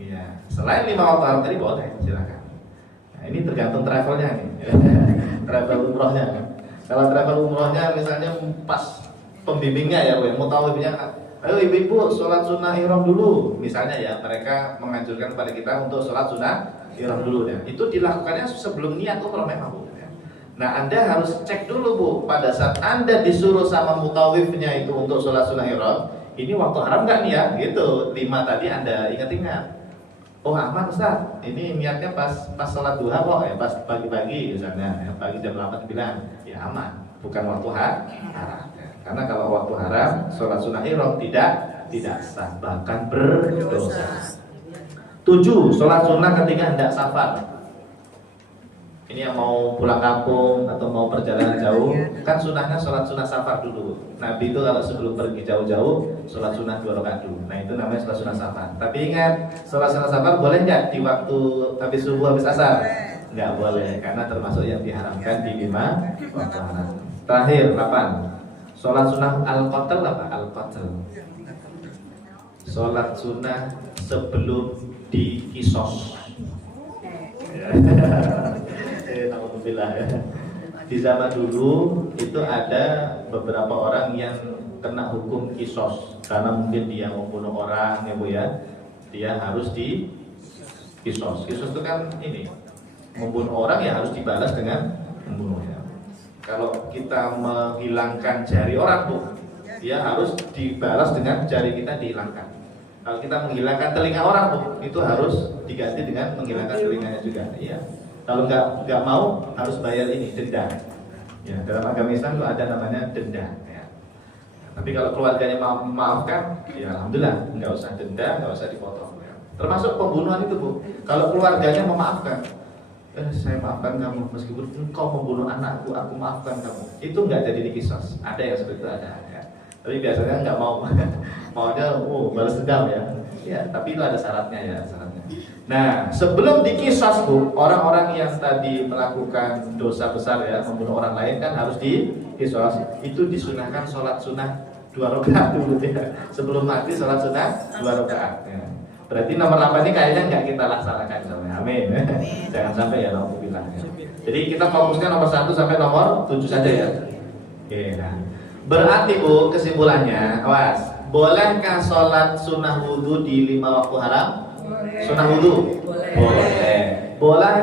Ya, selain 5 waktu haram tadi boleh, silakan. Nah, ini tergantung travelnya nih. Travel umrohnya. Kalau travel umrohnya misalnya pas pembimbingnya ya, mutawifnya, ayo ibu-ibu sholat sunnah ihram dulu. Misalnya ya, mereka menganjurkan kepada kita untuk sholat sunnah ihram dulu ya. Itu dilakukannya sebelum niat umroh memang bu. Nah Anda harus cek dulu bu, pada saat Anda disuruh sama mutawifnya itu untuk sholat sunnah ihram, ini waktu haram nggak nih ya? Gitu, 5 tadi Anda ingat-ingat. Oh aman Ustaz, ini niatnya pas sholat duha kok ya, pas pagi-pagi misalnya, ya, pagi jam 8, 9, ya aman, bukan waktu haram. Ya. Karena kalau waktu haram, sholat sunnah ihram tidak sah, bahkan berdosa. 7. Sholat sunnah ketika hendak safar. Ini yang mau pulang kampung atau mau perjalanan jauh, kan sunnahnya sholat sunnah safar dulu. Nabi itu kalau sebelum pergi jauh-jauh, sholat sunnah 2 rakaat dulu. Nah itu namanya sholat sunnah safar. Tapi ingat, sholat sunnah safar boleh nggak di waktu habis subuh, habis asar? Nggak boleh, karena termasuk yang diharamkan di 5 waktu haram. Terakhir 8. Sholat sunnah al-qatl apa? Al-qatl. Sholat sunnah sebelum dikisos. Alhamdulillah ya. Di zaman dulu itu ada beberapa orang yang kena hukum kisos karena mungkin dia membunuh orang ya bu ya, dia harus di kisos. Kisos itu kan ini membunuh orang ya harus dibalas dengan membunuhnya. Kalau kita menghilangkan jari orang bu, dia harus dibalas dengan jari kita dihilangkan. Kalau kita menghilangkan telinga orang bu, itu harus diganti dengan menghilangkan telinganya juga. Iya. Kalau nggak mau harus bayar ini denda. Ya, dalam agama Islam itu ada namanya denda. Ya. Tapi kalau keluarganya memaafkan, ya alhamdulillah, nggak usah denda, nggak usah dipotong. Ya. Termasuk pembunuhan itu bu. Kalau keluarganya memaafkan, saya maafkan kamu meskipun engkau membunuh anakku, aku maafkan kamu. Itu nggak jadi dikisos. Ada yang seperti itu ada. Ya. Tapi biasanya nggak mau, maunya balas dendam ya. Ya, tapi itu ada syaratnya ya syaratnya. Nah, sebelum dikisos bu, orang-orang yang tadi melakukan dosa besar ya, membunuh orang lain kan harus dikisos. Itu disunahkan sholat sunnah 2 rakaat dulu ya. Sebelum mati sholat sunnah 2 rakaat. Ya. Berarti nomor 8 ini kayaknya nggak kita laksanakan soalnya. Amin. Jangan sampai ya, alhamdulillah. Ya. Jadi kita fokusnya nomor 1 sampai nomor 7 saja ya. Oke. Nah, berarti bu kesimpulannya, awas. Bolehkah sholat sunnah wudhu di 5 waktu haram? Sunnah wudhu? Boleh.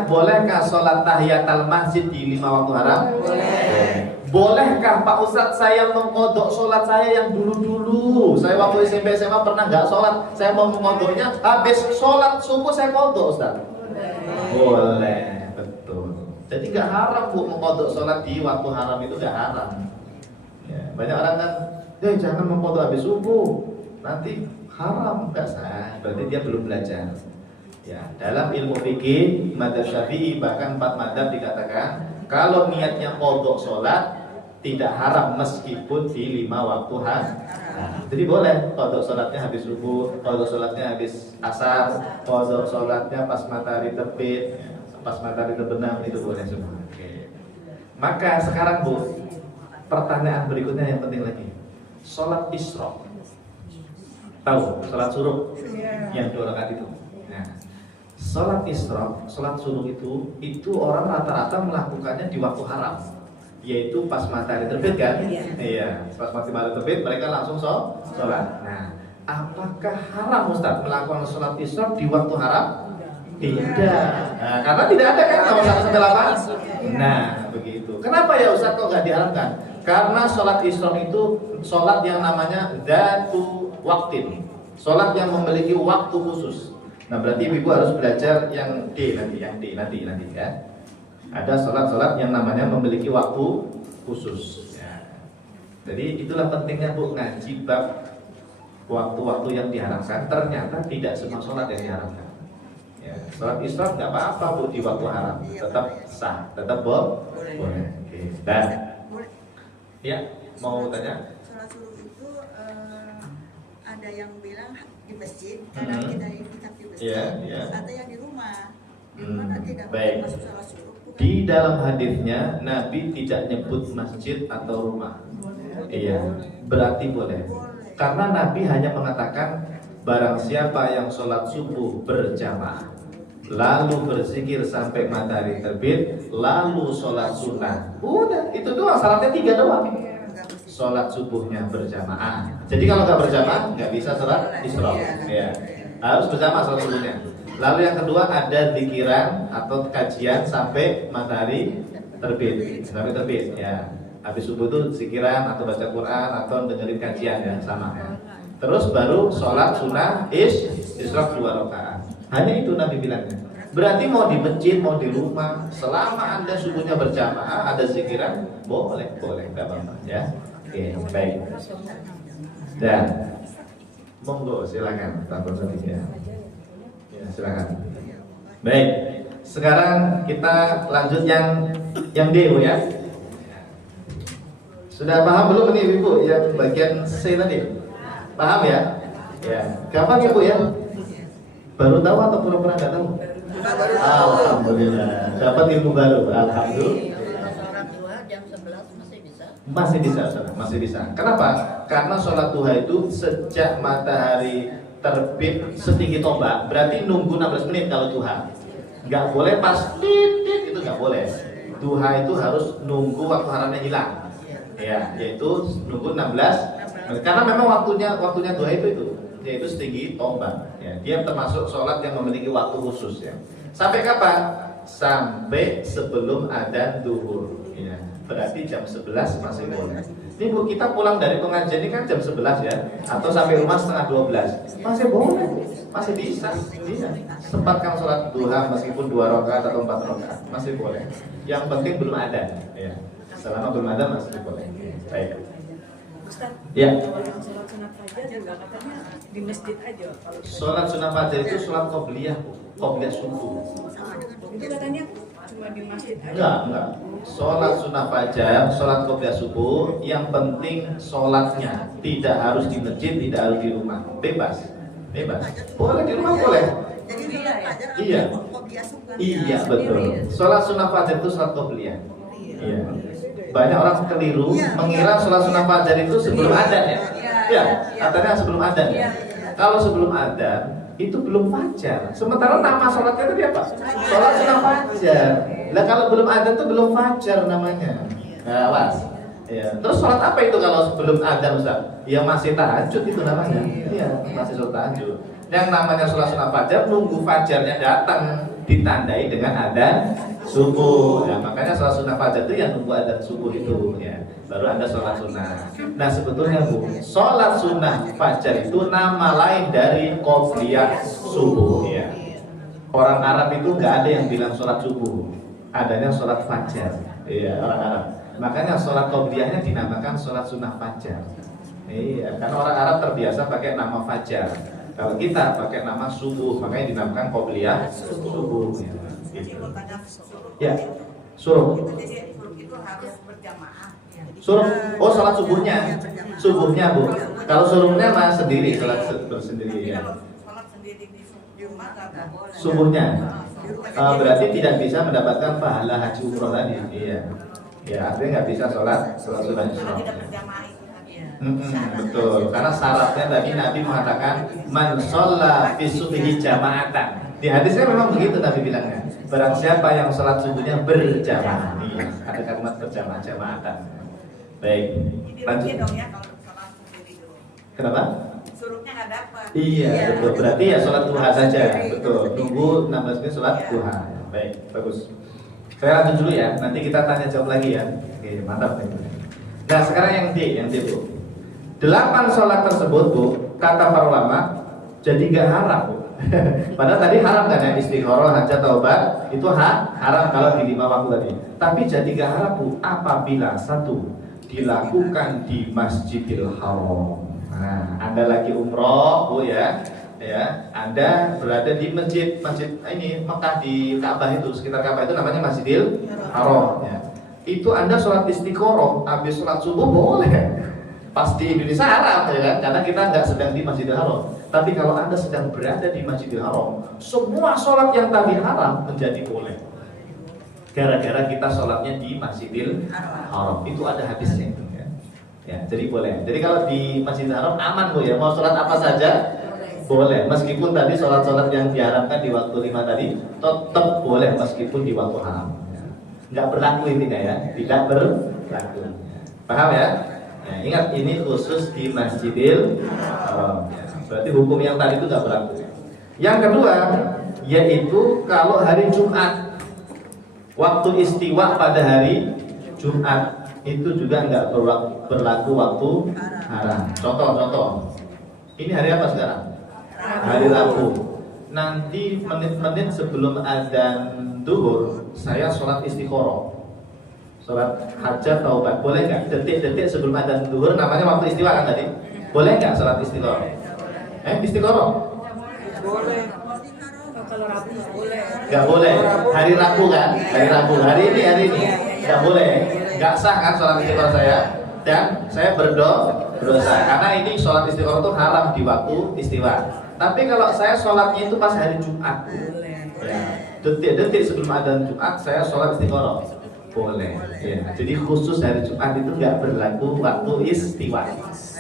Bolehkah sholat tahiyatul masjid di 5 waktu haram? Boleh. Bolehkah Pak Ustadz saya mengkodok sholat saya yang dulu-dulu? Saya waktu SMP SMA pernah nggak sholat, saya mau mengkodoknya habis sholat subuh saya kodok Ustadz? Boleh, betul. Jadi nggak haram bu mengkodok sholat di waktu haram, itu nggak haram. Ya, banyak orang kan, jangan memfoto habis subuh, nanti haram, nggak sah. Berarti dia belum belajar. Ya, dalam ilmu fikih, madzhab Syafi'i bahkan 4 madzhab dikatakan kalau niatnya qadha sholat tidak haram meskipun di 5 waktu haram. Jadi boleh qadha sholatnya habis subuh, qadha sholatnya habis asar, qadha sholatnya pas matahari terbit, pas matahari terbenam, itu boleh semua. Oke. Maka sekarang Bu, pertanyaan berikutnya yang penting lagi. Sholat isra. Tahu sholat suruh yang 2 rakaat itu. Nah, sholat isra, sholat suruh itu orang rata-rata melakukannya di waktu haram, yaitu pas matahari terbit kan? Iya, pas matahari terbit mereka langsung sholat. Nah, apakah haram Ustaz melakukan sholat isra di waktu haram? Tidak. Nah, karena tidak ada kan nomor 1 sampai 8. Nah, begitu. Kenapa ya Ustaz kok nggak diharamkan? Karena sholat isra itu sholat yang namanya dzatu waktin, sholat yang memiliki waktu khusus. Nah, berarti ibu harus belajar yang D nanti ya. Ada sholat-sholat yang namanya memiliki waktu khusus. Ya. Jadi itulah pentingnya Bu ngaji bab waktu-waktu yang diharamkan. Ternyata tidak semua sholat yang diharamkan. Ya, sholat isra nggak apa-apa Bu di waktu haram, tetap sah, tetap boleh. Oke. Dan ya mau tanya? Sholat suruh itu ada yang bilang di masjid, kadang kita di masjid, ada yang di rumah. Di rumah nanti tidak masuk sholat suruh. Di dalam hadisnya Nabi tidak nyebut masjid atau rumah. Iya, berarti boleh. Karena Nabi hanya mengatakan barang siapa yang sholat subuh berjamaah, lalu berzikir sampai matahari terbit, lalu sholat sunnah. Udah, itu doang, syaratnya 3 doang. Sholat subuhnya berjamaah. Jadi kalau nggak berjamaah nggak bisa sholat isra. Ya, harus berjamaah sholat subuhnya. Lalu yang kedua ada zikiran atau kajian sampai matahari terbit. Sampai terbit ya. Habis subuh itu zikiran atau baca Quran atau dengerin kajian ya, sama ya. Terus baru sholat sunnah isra 2 rakaat. Hanya itu Nabi bilangnya. Berarti mau di masjid, mau di rumah, selama Anda subuhnya berjamaah, ada zikiran, boleh, nggak apa-apa ya. Oke, baik. Dan monggo silakan, takut sedikit ya. Ya, silakan. Baik. Sekarang kita lanjut yang D Bu ya. Sudah paham belum ini Ibu yang bagian C tadi? Paham ya? Ya. Gampang ya Bu ya? Baru tahu atau pura-pura nggak tahu? Alhamdulillah. Dapat ilmu baru. Alhamdulillah. Jam 11 masih bisa. Masih bisa. Kenapa? Karena sholat duha itu sejak matahari terbit setinggi tombak, berarti nunggu 16 menit kalau duha. Nggak boleh pas titik, itu nggak boleh. Duha itu harus nunggu waktu haramnya hilang. Ya, yaitu nunggu 16 menit. Karena memang waktunya duha itu yaitu setinggi tombak. Ya, dia termasuk sholat yang memiliki waktu khusus ya. Sampai kapan? Sampai sebelum adzan zuhur. Ya, berarti jam 11 masih boleh. Ini Bu, kita pulang dari pengajian ini kan jam 11 ya, atau sampai rumah setengah 12. Masih boleh, masih bisa. Sempatkan sholat duha meskipun 2 rakaat atau 4 rakaat, masih boleh. Yang penting belum adzan. Ya, selama belum adzan masih boleh. Baik. Ustaz, Ya. kalau yang sholat sunat fajar juga katanya di masjid aja. Sholat sunat fajar itu sholat qobliyah, qobliyah subuh. Itu katanya cuma di masjid aja. Enggak. Sholat sunat fajar, sholat qobliyah subuh, yang penting sholatnya tidak harus di masjid, tidak harus di rumah, bebas. Boleh di rumah boleh. Jadi sholat fajar Iya. qobliyah sunnah. Iya betul. Sholat sunat fajar itu sholat qobliyah. Iya. Banyak orang keliru mengira sholat sunat fajar itu sebelum adzan ya. Iya, katanya sebelum adzan. Kalau sebelum adzan itu belum fajar. Sementara nama sholatnya itu apa? Sholat sunat fajar. Nah kalau belum adzan itu belum fajar namanya. Nah, awas. Ya. Terus sholat apa itu kalau sebelum adzan Ustaz? Ya masih tahajud itu namanya. Iya, masih sholat tahajud. Yang namanya sholat sunat fajar nunggu fajarnya datang ditandai dengan adzan subuh. Ya, makanya sholat sunat fajar itu yang nunggu adzan subuh itu ya. Baru ada sholat sunnah. Nah sebetulnya Bu, sholat sunnah fajar itu nama lain dari qobliyah subuh ya. Orang Arab itu nggak ada yang bilang sholat subuh, adanya sholat fajar. Iya, orang Arab. Makanya sholat qobliyahnya dinamakan sholat sunnah fajar. Iya, karena orang Arab terbiasa pakai nama fajar. Kalau kita pakai nama subuh, makanya dinamakan qobliyah subuh. Gitu. Ya, suruh. Jadi suruh itu harus berjamaah. Suruh, oh sholat subuhnya, subuhnya Bu. Kalau suruhnya mah sendiri, sholat bersendiri ya. Kalau sholat sendiri di rumah nggak boleh. Subuhnya, berarti tidak bisa mendapatkan pahala haji umroh tadi. Iya, ya artinya nggak bisa sholat sunat Karena isra. tidak berjamaah itu tadi. Betul, karena syaratnya tadi Nabi mengatakan man sholla fi subhi jama'atan. Di hadisnya memang begitu Nabi bilangnya. Barang siapa yang sholat subuhnya berjamaah, iya, ada kalimat berjamaah jama'atan. Baik, Jadi lanjut. rugi dong ya kalau sholat sendiri dulu. Kenapa? Suruhnya nggak dapat. Iya, betul. Berarti ya sholat duha saja. Betul. Tunggu 16 menit sholat duha. Baik, bagus. Saya lanjut dulu ya. Nanti kita tanya jawab lagi ya. Oke, mantap nih. Nah, sekarang yang D Bu. 8 sholat tersebut Bu, kata para ulama, jadi gak haram Bu. Padahal tadi haram kan ya, istikharah, hajat, taubat itu haram kalau di 5 waktu tadi. Tapi jadi gak haram Bu apabila satu dilakukan di Masjidil Haram. Nah, Anda lagi umroh Bu ya, Anda berada di masjid ini Mekah di Ka'bah itu, sekitar Ka'bah itu namanya Masjidil Haram ya. Itu Anda sholat istikharah habis sholat subuh boleh. Pasti Indonesia haram ya kan, karena kita nggak sedang di Masjidil Haram. Tapi kalau Anda sedang berada di Masjidil Haram, semua sholat yang tadi haram menjadi boleh. Gara-gara kita sholatnya di Masjidil Haram, itu ada hadisnya itu ya. Ya, jadi boleh. Jadi kalau di Masjidil Haram aman Bu ya, mau sholat apa saja boleh. Meskipun tadi sholat-sholat yang diharamkan di waktu 5 tadi tetap boleh meskipun di waktu haram. Nggak berlaku intinya ya, tidak berlaku. Paham ya? Nah, ingat ini khusus di Masjidil Haram. Berarti hukum yang tadi itu nggak berlaku. Yang kedua, yaitu kalau hari Jumat, waktu istiwa pada hari Jumat itu juga nggak berlaku waktu haram. Contoh, ini hari apa sekarang? Hari Rabu. Nanti menit-menit sebelum adzan duhur, saya sholat istikharah. Sholat hajat taubat, boleh nggak? Detik-detik sebelum adzan duhur, namanya waktu istiwa kan tadi? Boleh nggak sholat istikharah? Istikharah? Boleh. Kalau Rabu boleh. Nggak boleh. Hari Rabu kan? Hari Rabu. Hari ini nggak boleh. Nggak sah kan sholat istikharah saya? Dan saya berdosa karena ini sholat istikharah itu haram di waktu istiwa. Tapi kalau saya sholatnya itu pas hari Jumat, ya, detik-detik sebelum adzan Jumat saya sholat istikharah. Boleh. Ya. Jadi khusus hari Jumat itu nggak berlaku waktu istiwa.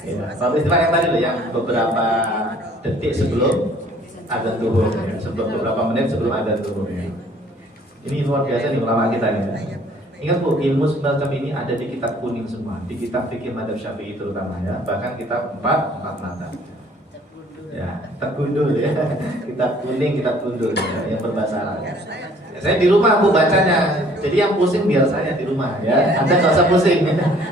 Ya. Waktu istiwa yang tadi loh, yang beberapa detik sebelum adzan zuhur, sebelum beberapa menit sebelum adzan zuhur. Ya. Ini luar biasa nih ulama kita ya. Ingat Bu, ilmu semacam ini ada di kitab kuning semua, di kitab fikih madzhab Syafi'i terutama ya. Bahkan kitab 4 mata. Ya, kitab gundul ya. Kitab kuning, kitab gundul ya, yang berbahasa Arab. Ya, saya di rumah Bu bacanya. Jadi yang pusing biar saya di rumah ya. Anda nggak usah pusing.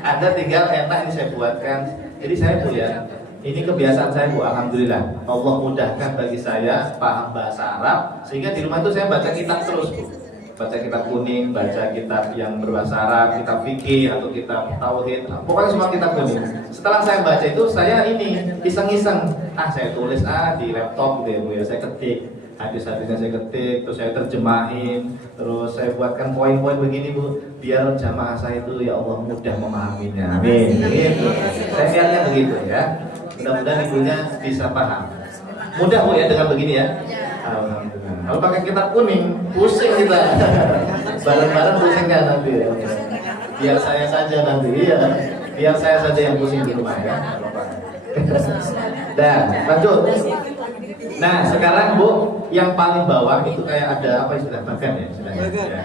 Anda tinggal enak ini saya buatkan. Jadi saya Bu ya, ini kebiasaan saya Bu, alhamdulillah. Allah mudahkan bagi saya paham bahasa Arab sehingga di rumah itu saya baca kitab terus Bu. Baca kitab kuning, baca kitab yang berbahasa Arab, kitab fikih atau kitab tauhid, pokoknya semua kitab kuning. Setelah saya baca itu saya ini iseng-iseng, saya tulis di laptop gitu ya Bu ya, saya ketik hadis-hadisnya, saya ketik, terus saya terjemahin, terus saya buatkan poin-poin begini Bu, biar jamaah saya itu ya Allah mudah memahaminya. Amin. Gitu. Saya lihatnya begitu ya. Mudah-mudahan ibunya bisa paham. Mudah Bu ya dengan begini ya. Alhamdulillah. Kalau pakai kitab kuning, pusing kita. Bareng-bareng pusing kan nanti ya. Biar saya saja nanti ya. Biar saya saja yang pusing di rumah ya. Dan lanjut. Nah sekarang Bu, yang paling bawah itu kayak ada apa istilah bagan ya? Ya.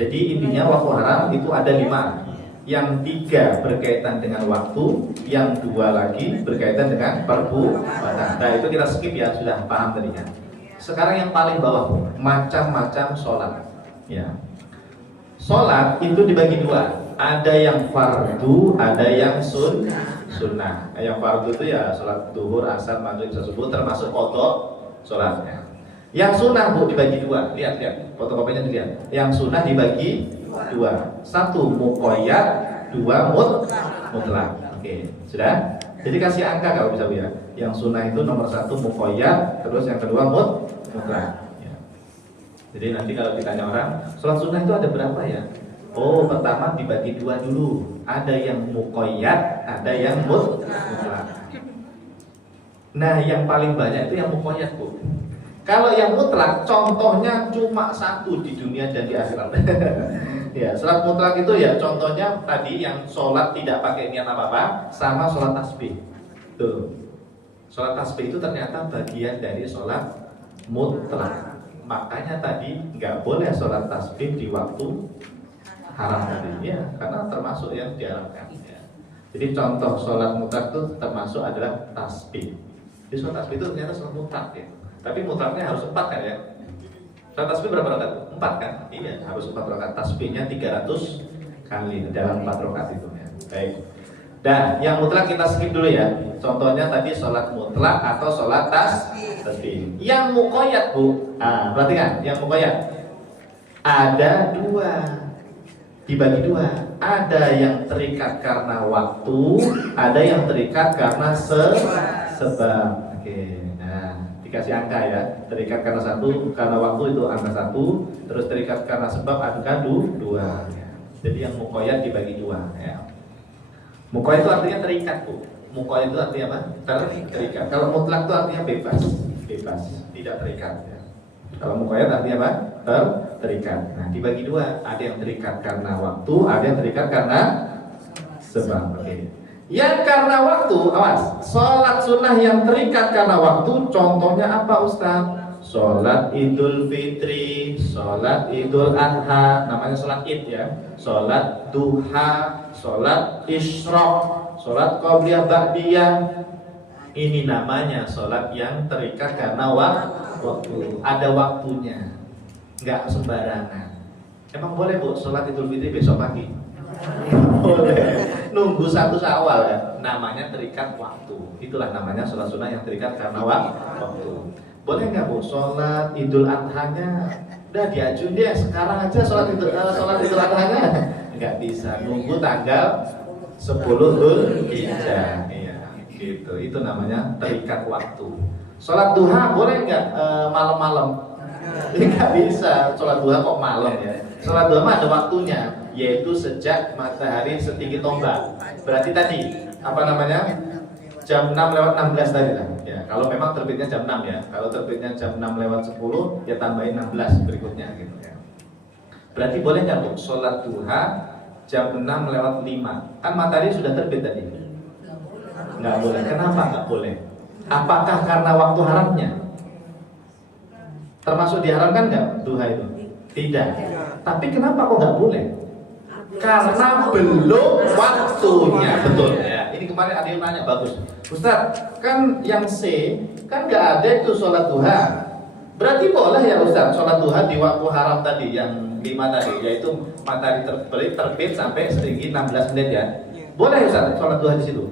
Jadi intinya waktu haram itu ada 5. Yang 3 berkaitan dengan waktu, yang 2 lagi berkaitan dengan perbuatan. Nah itu kita skip ya, sudah paham tadinya. Sekarang yang paling bawah Bu, macam-macam sholat. Ya. Sholat itu dibagi 2. Ada yang fardu, ada yang sunnah. Yang fardu itu ya sholat duhur, asar, maghrib, subuh termasuk qadha sholatnya. Yang sunnah Bu dibagi dua. Lihat, fotokopinya dilihat. Yang sunnah dibagi dua. Satu muqayyad, dua mutlak. Oke, sudah? Jadi kasih angka kalau bisa Bu ya. Yang sunnah itu nomor satu muqayyad, terus yang kedua mutlak. Ya. Jadi nanti kalau ditanya orang, sholat sunnah itu ada berapa ya? Oh, pertama dibagi dua dulu. Ada yang muqayyad, ada yang mutlak. Nah, yang paling banyak itu yang muqayyad Bu. Kalau yang mutlak, contohnya cuma satu di dunia dan di akhirat. Ya, sholat mutlak itu ya contohnya tadi yang sholat tidak pakai niat apa-apa, sama sholat tasbih. Tuh, sholat tasbih itu ternyata bagian dari sholat mutlak. Makanya tadi nggak boleh sholat tasbih di waktu haram tadi, ya, karena termasuk yang diharamkan. Ya. Jadi contoh sholat mutlak itu termasuk adalah tasbih. Jadi sholat tasbih itu ternyata sholat mutlak ya. Tapi mutlaknya harus 4 kan ya? Sholat tasbih berapa rakaat? 4 kan? Iya, harus 4 rakaat. Tasbihnya 300 kali dalam 4 rakaat itu ya. Baik. Dan yang mutlak kita skip dulu ya. Contohnya tadi sholat mutlak atau sholat tasbih. Yang muqayyad Bu. Nah, perhatikan, yang muqayyad ada dua, dibagi dua. Ada yang terikat karena waktu, ada yang terikat karena sebab. Oke. Dikasih angka ya, terikat karena satu, karena waktu itu angka 1, terus terikat karena sebab angka 2 ya. Jadi yang muqayyad dibagi 2 ya. Muqayyad itu artinya terikat Bu. Muqayyad itu artinya apa? Terikat. Kalau mutlak itu artinya bebas, tidak terikat ya. Kalau muqayyad artinya apa? Terikat. Nah, dibagi 2, ada yang terikat karena waktu, ada yang terikat karena sebab. Oke. Yang karena waktu, awas, sholat sunnah yang terikat karena waktu, contohnya apa Ustaz? Sholat Idul Fitri, sholat Idul Adha, namanya sholat Id ya. Sholat duha, sholat isyraq, sholat qabliyah ba'diyah. Ini namanya sholat yang terikat karena waktu. Ada waktunya, nggak sembarangan. Emang boleh Bu sholat Idul Fitri besok pagi? Boleh. Nunggu 1 Syawal ya. Namanya terikat waktu. Itulah namanya sholat sunnah yang terikat karena waktu. Boleh nggak Bu sholat Idul Adha-nya udah diajuin dia sekarang aja sholat Idul Adha-nya? Nggak bisa. Nunggu tanggal 10 Dzulhijjah. Iya, gitu. Itu namanya terikat waktu. Sholat duha boleh nggak malam-malam? Nggak bisa. Sholat duha kok malam ya? Sholat duha mah ada waktunya, yaitu sejak matahari setinggi tombak. Berarti tadi apa namanya? Jam 6:16 tadi lah. Ya, kalau memang terbitnya jam 6 ya. Kalau terbitnya jam 6:10 ya tambahin 16 berikutnya gitu ya. Berarti boleh nggak Bu sholat duha jam 6:05? Kan matahari sudah terbit tadi. Nggak boleh. Kenapa nggak boleh? Apakah karena waktu haramnya? Termasuk diharamkan nggak duha itu? Tidak. Tapi kenapa kok nggak boleh? Karena belum waktunya. Betul ya. Ini kemarin ada yang nanya bagus. Ustaz, kan yang C kan nggak ada itu sholat duha. Berarti boleh ya Ustaz sholat duha di waktu haram tadi yang 5 tadi, yaitu matahari terbit sampai setinggi 16 menit ya. Boleh Ustaz sholat duha di situ?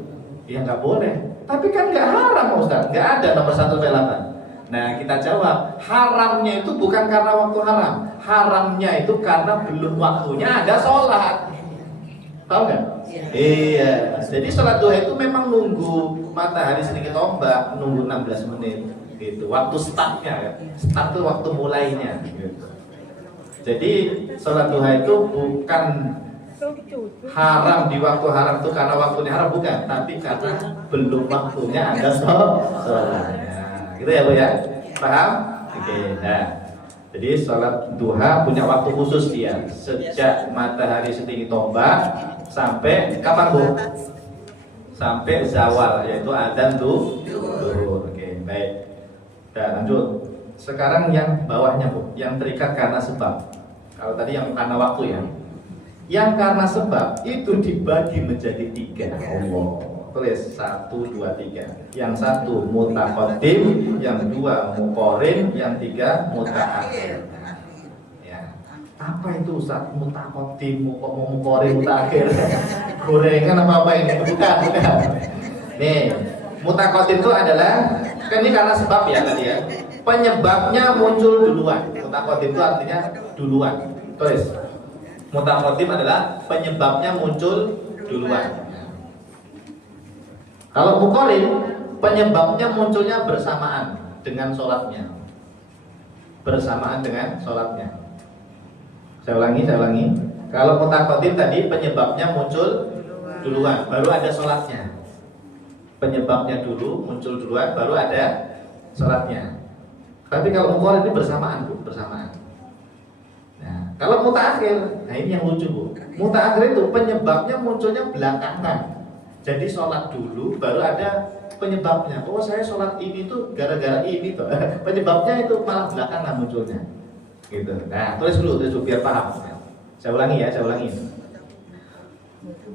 Ya nggak boleh. Tapi kan nggak haram Ustaz. Nggak ada nomor 1/8. Nah kita jawab, haramnya itu bukan karena waktu haram. Haramnya itu karena belum waktunya ada sholat. Tahu nggak? Iya. Jadi sholat duha itu memang nunggu matahari sedikit tombak, nunggu 16 menit gitu. Waktu startnya ya. Start itu waktu mulainya gitu. Jadi sholat duha itu bukan haram di waktu haram itu karena waktunya haram, bukan, tapi karena belum waktunya ada sholat. Gitu ya Bu ya, paham? Oke, nah, jadi sholat duha punya waktu khusus dia, sejak matahari setinggi tombak sampai kapan Bu? Sampai zawal, yaitu adzan zuhur. Oke, baik. Dan lanjut. Sekarang yang bawahnya Bu, yang terikat karena sebab. Kalau tadi yang karena waktu ya. Yang karena sebab itu dibagi menjadi 3. Allah. Tulis 1, 2, 3. Yang 1 mutaqaddim, yang 2 muqarin, yang 3 mutaakhir. Ya. Apa itu Ustaz? Mutaqaddim, muqarin, mutaakhir. Gorengan apa ini? Bukan. Nih, mutaqaddim itu adalah kan ini karena sebab ya tadi ya. penyebabnya muncul duluan. Mutaqaddim itu artinya duluan. Tulis. Mutaqaddim adalah penyebabnya muncul duluan. Kalau muqarin, penyebabnya munculnya bersamaan dengan sholatnya. Bersamaan dengan sholatnya. Saya ulangi. Kalau mutaqaddim tadi penyebabnya muncul duluan, baru ada sholatnya. Penyebabnya dulu muncul duluan, baru ada sholatnya. Tapi kalau muqarin ini bersamaan, Bu, bersamaan. Nah, kalau mutaakhir, nah ini yang lucu, Bu. Mutaakhir itu penyebabnya munculnya belakangan. Jadi sholat dulu, baru ada penyebabnya. Oh, saya sholat ini tuh gara-gara ini tuh. Penyebabnya itu malah belakangan munculnya. Gitu. Nah, tulis dulu biar paham. Saya ulangi.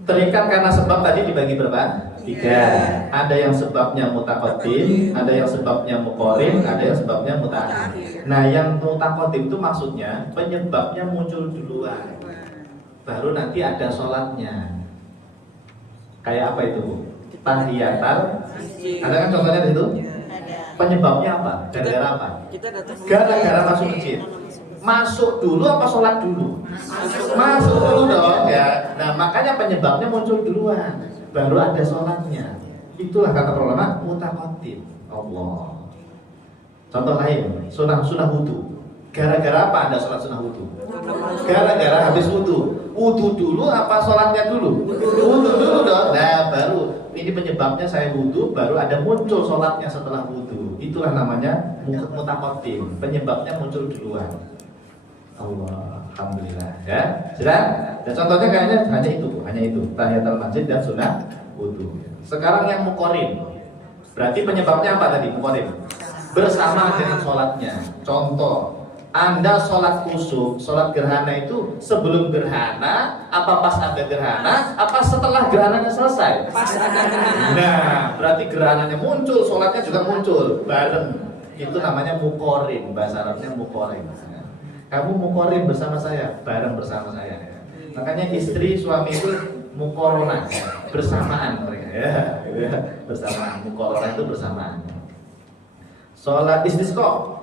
Terikat karena sebab tadi dibagi berapa? 3. Ada yang sebabnya mutaqaddim, ada yang sebabnya muqarin, ada yang sebabnya mutaakhir. Nah, yang mutaqaddim itu maksudnya penyebabnya muncul duluan, baru nanti ada sholatnya. Kayak apa itu, Bu? Tahiyatul. Ada kan contohnya di situ? Penyebabnya apa? Gara-gara apa? Gara-gara masuk masjid. Masuk dulu apa sholat dulu? Masuk dulu dong ya. Nah, makanya penyebabnya muncul duluan, baru ada sholatnya. Itulah kata para ulama mutaqaddim. Allah. Contoh lain, sunah wudu. Gara-gara apa Anda sholat sunah wudu? Gara-gara habis wudu. Wudu dulu apa sholatnya dulu? Wudu dulu dong. Nah, baru ini penyebabnya saya wudu, baru ada muncul sholatnya setelah wudu. Itulah namanya mutaqaddim. Penyebabnya muncul duluan. Allah, alhamdulillah ya. Sudah? Dan contohnya kayaknya hanya itu, tahiyatul masjid dan sunah wudu. Sekarang yang muqarin. Berarti penyebabnya apa tadi muqarin? Bersama dengan sholatnya. Contoh, Anda sholat kusuf, sholat gerhana itu sebelum gerhana, apa pas ada gerhana, apa setelah gerhananya selesai? Pas ada gerhana. Nah, berarti gerhananya muncul, sholatnya juga muncul bareng. Itu namanya muqarin, bahasa Arabnya muqarin. Kamu muqarin bersama saya, bareng bersama saya. Makanya istri suami itu muqarona, bersamaan mereka ya. Bersamaan, muqarona itu bersamaan. Sholat istisqa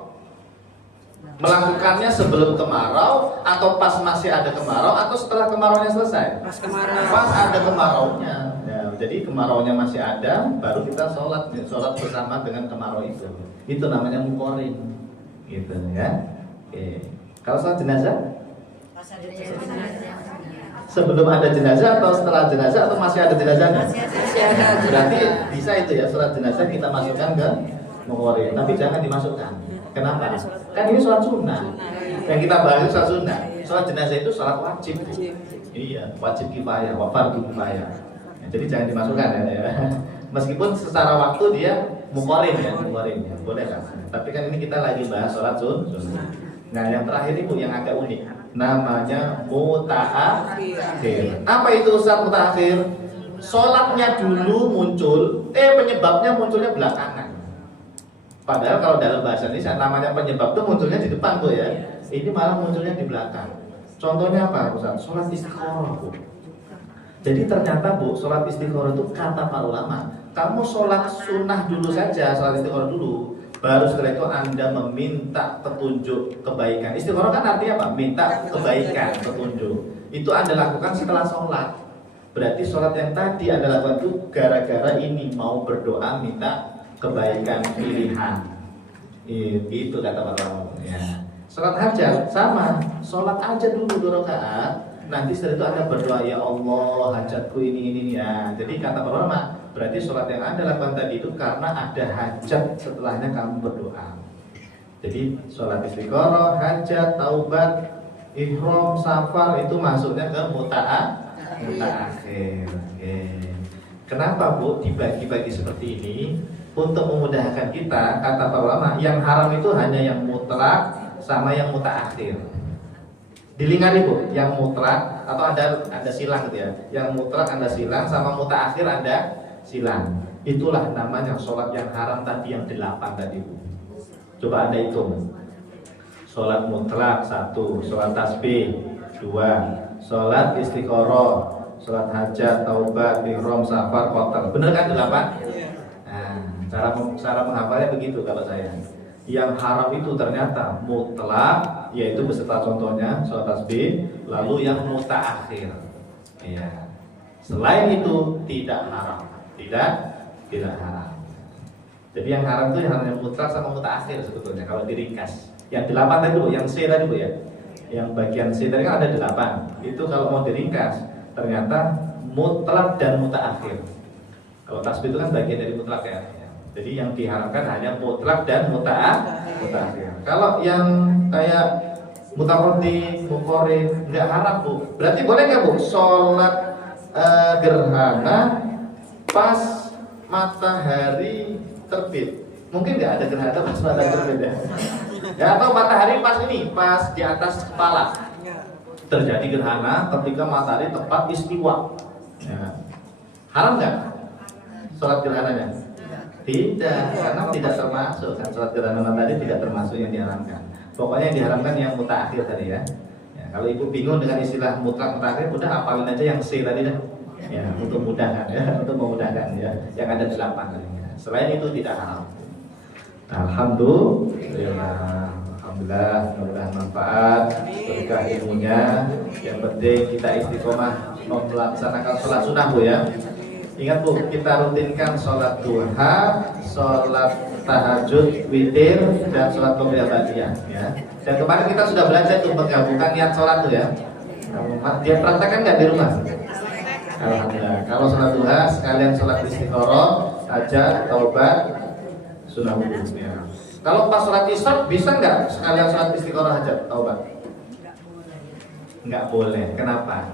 melakukannya sebelum kemarau atau pas masih ada kemarau atau setelah kemaraunya selesai? Pas ada kemaraunya. Ya, jadi kemaraunya masih ada, baru kita sholat bersama dengan kemarau itu. Itu namanya muqarin, gitu ya. Oke. Kalau sholat jenazah? Sebelum ada jenazah atau setelah jenazah atau masih ada jenazahnya? Berarti bisa itu ya, sholat jenazah kita masukkan ke muqarin, tapi jangan dimasukkan. Kenapa? Kan ini sholat sunnah. Yang kita bahas itu sholat sunnah. Sholat jenazah itu sholat wajib. Iya, wajib kifayah, fardu kifayah. Jadi jangan dimasukkan ya. Meskipun secara waktu dia muqarin ya, boleh kan? Tapi kan ini kita lagi bahas sholat sunnah. Nah, yang terakhir itu yang agak unik, namanya mutaakhir. Apa itu Ustaz mutaakhir? Sholatnya dulu muncul, penyebabnya munculnya belakangan. Padahal kalau dalam bahasa Indonesia namanya penyebab itu munculnya di depan tuh ya. Ini malah munculnya di belakang. Contohnya apa Ustaz? Sholat istikharah, Bu. Jadi ternyata Bu, sholat istikharah itu kata para ulama, kamu sholat sunnah dulu saja, sholat istikharah dulu. Baru setelah itu Anda meminta petunjuk kebaikan. Istikharah kan artinya apa? Minta kebaikan, petunjuk. Itu Anda lakukan setelah sholat. Berarti sholat yang tadi Anda lakukan itu gara-gara ini mau berdoa minta kebaikan pilihan. Itu kata para ulama. Ya. Sholat hajat sama. Sholat aja dulu 2 rakaat. Nanti setelah itu Anda berdoa, ya Allah hajatku ini ya. Jadi kata para ulama, berarti sholat yang Anda lakukan tadi itu karena ada hajat, setelahnya kamu berdoa. Jadi sholat istikharah, hajat, taubat, ihram, safar itu masuknya ke mutaakhir. Kenapa Bu dibagi-bagi seperti ini? Untuk memudahkan kita, kata para ulama, yang haram itu hanya yang mutlak sama yang mutaakhir. Dilingari Bu, yang mutlak atau ada silang gitu ya. Yang mutlak Anda silang, sama mutaakhir Anda silang. Itulah namanya sholat yang haram tadi yang 8 tadi Bu. Coba Anda hitung. Sholat mutlak 1, sholat tasbih 2, sholat istikharah, sholat hajat, taubat, ihram, safar, qotar. Bener kan 8? Nah, cara menghafalnya begitu kalau saya. Yang haram itu ternyata mutlak, yaitu beserta contohnya sholat tasbih. Lalu yang mutaakhir, ya. Selain itu tidak haram, tidak haram. Jadi yang haram itu yang mutlak sama mutaakhir sebetulnya kalau diringkas. Yang 8 tadi Bu, yang C tadi Bu ya. Yang bagian C tadi kan ada 8. Itu kalau mau diringkas ternyata mutlak dan mutaakhir. Kalau tasbih itu kan bagian dari mutlak ya. Jadi yang diharamkan hanya mutlak dan mutaakhir. Kalau yang kayak mutakordi, mukorin nggak haram Bu. Berarti boleh nggak Bu sholat gerhana pas matahari terbit? Mungkin nggak ada gerhana pas matahari terbit ya. Ya atau matahari pas ini, pas di atas kepala. Terjadi gerhana ketika matahari tepat istiwa. Ya. Haram nggak sholat gerhananya? Tidak, karena tidak termasuk kan sholat gerhana matahari tidak termasuk yang diharamkan. Pokoknya yang diharamkan yang mutaakhir tadi ya. Ya, kalau ibu bingung dengan istilah mutlak mutaakhir, udah hafalin aja yang C tadi dah. Ya, untuk mudahkan ya, untuk memudahkan ya. Yang ada 8 tadi. Ya. Selain itu tidak haram. Alhamdulillah, mudah-mudahan manfaat berkah ilmunya. Yang penting kita istiqomah melaksanakan sholat sunnah Bu ya. Ingat Bu, kita rutinkan sholat duha, sholat tahajud, witir, dan sholat qobliyah ba'diyah ya. Dan kemarin kita sudah belajar tuh menggabungkan niat sholat tuh ya. Dia praktekkan nggak di rumah? Alhamdulillah. Kalau sholat duha sekalian sholat istikharah, hajat, taubat, sunnah wudhu ya. Kalau pas sholat isya bisa nggak sekalian sholat istikharah, hajat, taubat? Nggak boleh. Kenapa?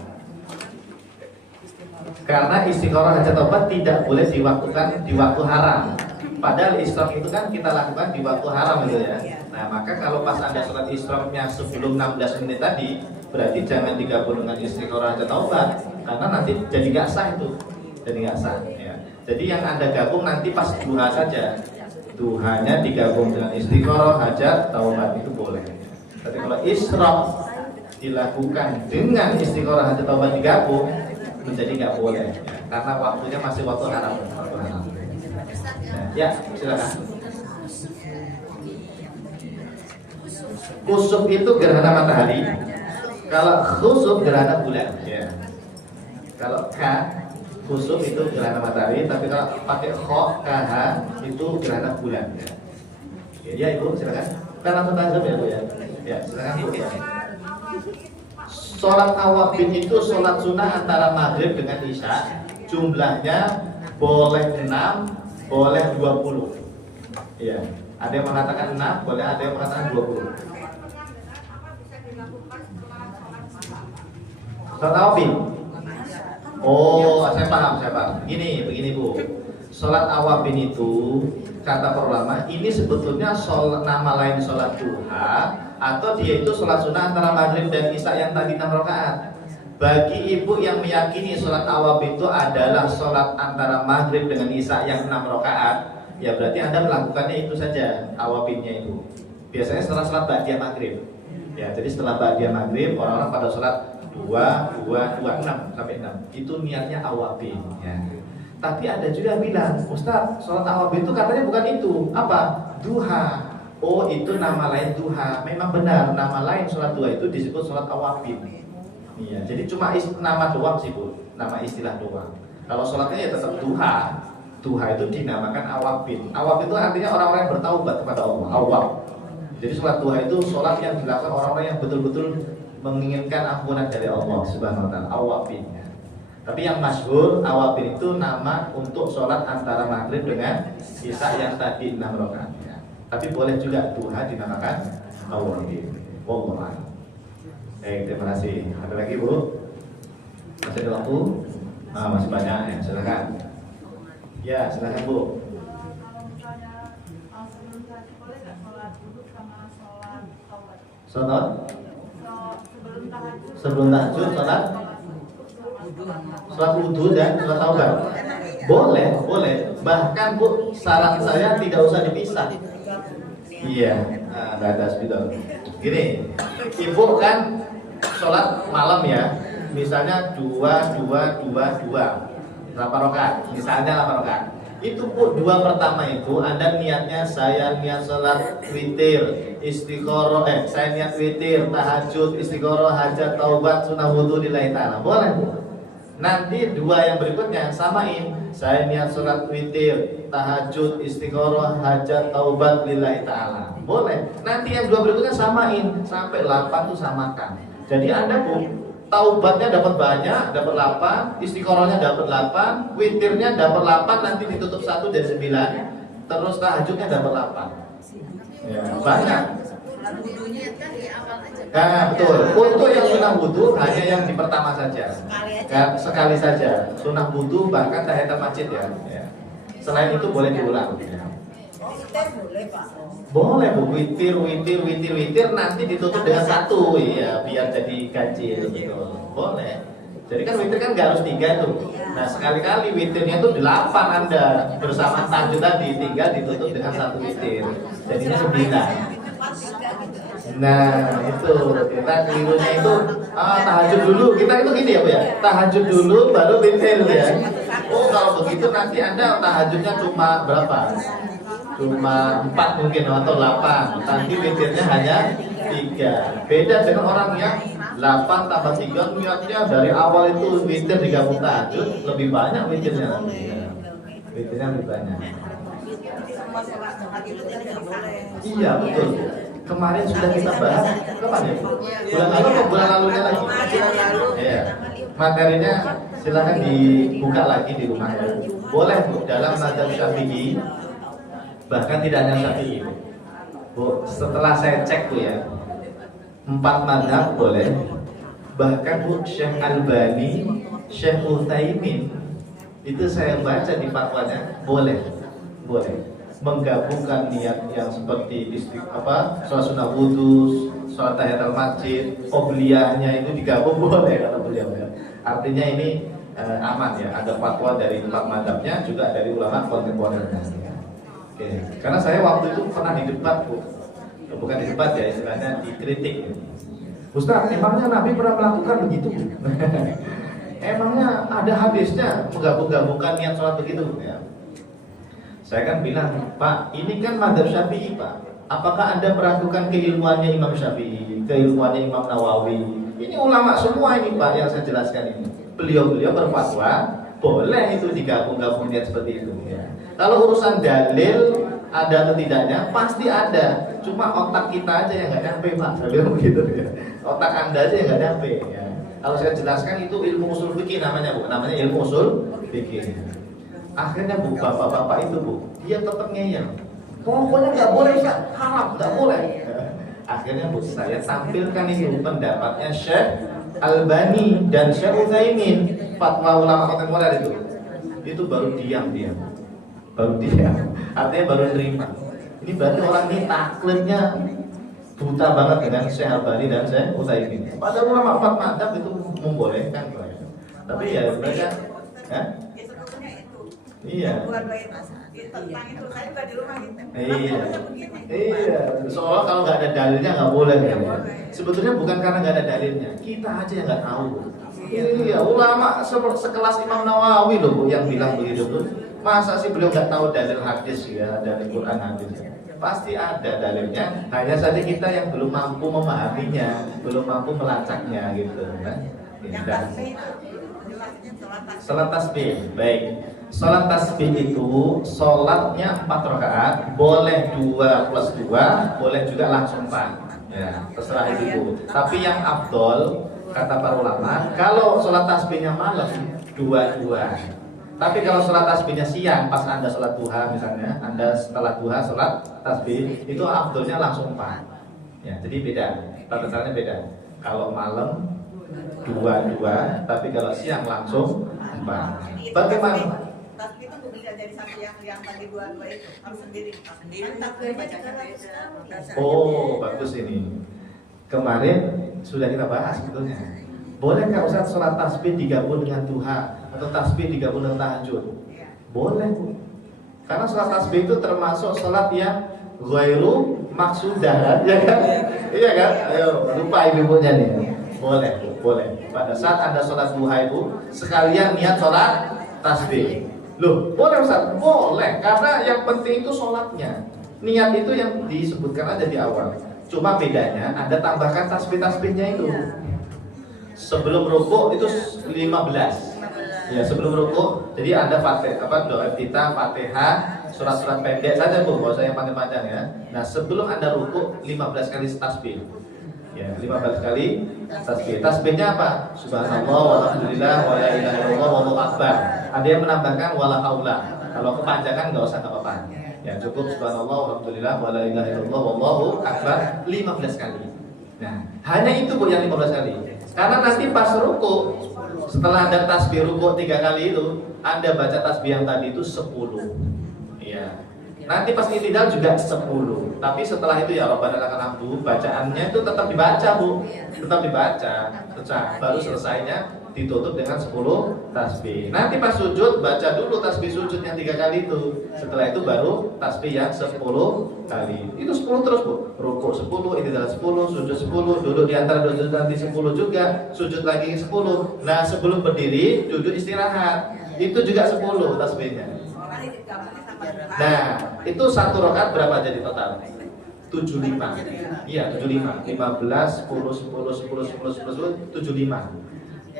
Karena istikharah hajat taubat tidak boleh diwaktukan di waktu haram. Padahal isyraq itu kan kita lakukan di waktu haram gitu ya. Nah maka kalau pas ada sholat isyraqnya sebelum 16 menit tadi, berarti jangan digabung dengan istikharah hajat taubat, karena nanti jadi nggak sah itu, jadi nggak sah. Ya. Jadi yang Anda gabung nanti pas duha saja, duhanya digabung dengan istikharah hajat taubat itu boleh. Tapi kalau isyraq dilakukan dengan istikharah hajat taubat digabung, menjadi nggak boleh ya, karena waktunya masih waktu haram. Ya, silakan. Kusuf itu gerhana matahari. Kalau khusuf gerhana bulan. Ya. Kalau K kusuf itu gerhana matahari, tapi kalau pakai kho KH itu gerhana bulan. Ya, ya Ibu silakan. Kan langsung tajam ya Bu ya. Ya silakan Bu. Ya. Sholat awabin itu sholat sunnah antara maghrib dengan isya. Jumlahnya boleh 6, boleh 20. Iya. Ada yang mengatakan 6, boleh ada yang mengatakan 20. Sholat awabin. Oh, saya paham. Begini Bu. Sholat awabin itu kata para ulama ini sebetulnya sholat, nama lain sholat duha, atau dia itu sholat sunnah antara maghrib dan isya yang tadi 6 rakaat. Bagi ibu yang meyakini sholat awabin itu adalah sholat antara maghrib dengan isya yang 6 rakaat, ya berarti Anda melakukannya itu saja awabinnya itu. Biasanya setelah sholat ba'diyah maghrib. Ya, jadi setelah ba'diyah maghrib orang-orang pada sholat 2, 6 sampai 6. Itu niatnya awabin ya. Tapi ada juga yang bilang, Ustaz, sholat awabin itu katanya bukan itu. Apa? Duha. Oh, itu nama lain duha. Memang benar, nama lain sholat duha itu disebut sholat awabin. Iya, jadi cuma nama doang sih Bu, nama istilah doang. Kalau sholatnya ya tetap duha. Duha itu dinamakan awabin. Awab itu artinya orang-orang yang bertaubat kepada Allah. Awab. Jadi sholat duha itu sholat yang dilakukan orang-orang yang betul-betul menginginkan ampunan dari Allah Subhanahu Wa Taala. Awabin. Tapi yang masyhur awabin itu nama untuk sholat antara maghrib dengan isya yang tadi 6 rakaat. Tapi boleh juga duha dinamakan awabin. Wallahu a'lam. Terima kasih. Ada lagi Bu? Masih ada waktu? Masih banyak ya. Silakan. Ya, silakan Bu. Sholat? Sebelum tahajud sholat? Sholat wudhu dan sholat taubat. Boleh. Bahkan Bu, saran saya tidak usah dipisah. Iya, nggak ada spidol. Gini, ibu kan sholat malam ya, misalnya 2, 8 rakaat, misalnya 8 rakaat. Itu Bu, dua pertama itu Anda niatnya saya niat sholat witir, istiqoroh, saya niat witir, tahajud, istiqoroh, hajat, taubat, sunnah wudhu lillahi ta'ala. Boleh Bu. Nanti dua yang berikutnya samain, saya niat sholat witir, tahajud, istiqoroh, hajat, taubat lillahi ta'ala. Boleh. Nanti yang dua berikutnya samain, sampai 8 tuh samakan. Jadi Anda Bu, taubatnya dapat banyak, dapat 8, istiqorohnya dapat 8, witirnya dapat 8, nanti ditutup 1 dari 9, terus tahajudnya dapat 8. Ya, banyak. Nah, betul. Untuk yang sunnah wudhu hanya yang di pertama saja. Sekali saja. Sunnah wudhu bahkan tahiyatul masjid ya. Selain itu boleh diulang. Ya. Boleh Pak. Boleh Bu, witir nanti ditutup dengan 1 ya, biar jadi ganjil gitu. Boleh. Jadi kan witir kan nggak harus 3 tuh. Nah sekali-kali witirnya tuh 8 Anda bersama tahajud tadi, tinggal ditutup dengan 1 witir. Jadinya 9. Nah itu kita kelirunya itu tahajud dulu. Kita itu gini ya Bu ya. Tahajud dulu baru witir ya. Oh kalau begitu nanti Anda tahajudnya cuma berapa? Cuma 4 mungkin atau 8. Nanti witirnya hanya 3. Beda dengan orang yang 8 tambah 3 niatnya dari awal itu witir digabung tahajud, lebih banyak witirnya nanti. Witirnya lebih banyak. Iya betul. Kemarin sudah kita bahas kapan ya? Bulan lalu atau bulan lalunya lagi? Iya. Materinya silakan dibuka lagi di rumah ya. Boleh Bu, dalam mazhab Syafi'i, bahkan tidak hanya Syafi'i Bu, setelah saya cek Bu ya, 4 mazhab boleh. Bahkan Bu, Syekh Albani, Syekh Utsaimin, itu saya baca di fatwanya boleh menggabungkan niat yang seperti sholat sunnah wudhu, sholat tahiyatul masjid, qobliyahnya itu digabung boleh kata beliau ya. Artinya ini aman ya, ada fatwa dari 4 mazhabnya, juga dari ulama kontemporer. Oke. Karena saya waktu itu pernah di debat Bu, bukan di debat ya, istilahnya dikritik. Ustaz, emangnya Nabi pernah melakukan begitu? Emangnya ada hadisnya menggabung-gabungkan niat sholat begitu? Ya. Saya kan bilang, Pak, ini kan mazhab Syafi'i Pak. Apakah Anda meragukan keilmuannya Imam Syafi'i, keilmuannya Imam Nawawi? Ini ulama semua ini Pak yang saya jelaskan ini. Beliau-beliau berfatwa boleh itu digabung-gabung niat seperti itu. Ya. Kalau urusan dalil ada atau tidaknya pasti ada. Cuma otak kita aja yang nggak nyampe Pak. Saya bilang begitu ya. Otak Anda aja yang nggak nyampe. Ya. Kalau saya jelaskan itu ilmu usul fikih namanya Bu. Namanya ilmu usul fikih. Akhirnya Bu, bapak-bapak itu Bu, dia tetap ngeyel. Pokoknya nggak boleh Ustaz, haram, nggak boleh. Akhirnya Bu, saya tampilkan itu pendapatnya Syekh Albani dan Syekh Utsaimin, fatwa ulama kontemporer itu. Itu baru diam dia. Baru diam. Artinya baru terima. Ini berarti orang ini taklidnya buta banget dengan Syekh Albani dan Syekh Utsaimin. Padahal ulama 4 mazhab itu membolehkan. Tapi ya mereka iya. Tentang itu saya juga di rumah gitu. Iya. Soalnya kalau nggak ada dalilnya nggak boleh. Ya. Sebetulnya bukan karena nggak ada dalilnya, kita aja yang nggak tahu. Iya, ulama sekelas Imam Nawawi loh Bu yang bilang begitu tuh. Masa sih beliau nggak tahu dalil hadis ya, dari Quran hadis? Pasti ada dalilnya. Hanya saja kita yang belum mampu memahaminya, belum mampu melacaknya gitu. Kan? Salat tasbih, baik. Salat tasbih itu salatnya 4 rakaat, boleh 2 plus 2, boleh juga langsung 4. Ya, terserah itu. Tapi yang afdol kata para ulama, kalau salat tasbihnya malam 2-2. Tapi kalau salat tasbihnya siang, pas Anda salat duha misalnya, Anda setelah duha salat tasbih, itu afdolnya langsung 4. Ya, jadi beda. Tata caranya beda. Kalau malam 2-2, tapi kalau siang langsung 4. Bagaimana? Tapi itu bisa jadi satu yang tadi 2-2 itu harus sendiri. Oh, bagus ini. Kemarin sudah kita bahas sebetulnya. Boleh nggak Ustaz sholat tasbih digabung dengan duha atau tasbih digabung dengan tahajud? Boleh Bu. Karena sholat tasbih itu termasuk sholat yang ghairu maksudah, ya kan? Iya kan? Ayo lupa ibu-ibunya nih. Boleh Bu, boleh. Pada saat Anda sholat duha itu sekalian niat sholat tasbih. Loh, boleh Ustaz? Boleh, karena yang penting itu sholatnya. Niat itu yang disebutkan ada di awal. Cuma bedanya ada tambahkan tasbih-tasbihnya itu. Sebelum rukuk itu 15. Ya, sebelum rukuk. Jadi ada doa kita, Fatihah, surat-surat pendek saja Bu, enggak usah yang panjang-panjang ya. Nah, sebelum Anda rukuk 15 kali tasbih. Ya, 15 kali tasbih. Tasbihnya apa? Subhanallah, walhamdulillah, wala ilaha illallah, wallahu akbar. Ada yang menambahkan wala haula. Kalau kepanjangan enggak usah apa-apa. Ya, cukup subhanallah, walhamdulillah, wala ilaha illallah, wallahu akbar 15 kali. Nah, hanya itu Bu yang 15 kali. Karena nanti pas rukuk, setelah Anda tasbih rukuk 3 kali itu, Anda baca tasbih yang tadi itu 10. Iya. Nanti pas i'tidal juga 10. Tapi setelah itu ya Rabbana lakal hamdu, bacaannya itu tetap dibaca, Bu. Tetap dibaca. Baru selesainya ditutup dengan 10 tasbih. Nanti pas sujud baca dulu tasbih sujud yang 3 kali itu. Setelah itu baru tasbih yang 10 kali. Itu 10 terus, Bu. Rukuk 10, i'tidal 10, sujud 10, duduk di antara dua sujud nanti 10 juga, sujud lagi 10. Nah, sebelum berdiri duduk istirahat. Itu juga 10 tasbihnya. Nah, itu satu rakaat berapa jadi total? 75. Iya, 75. 15, 10, 10, 10, 10, 10, 75.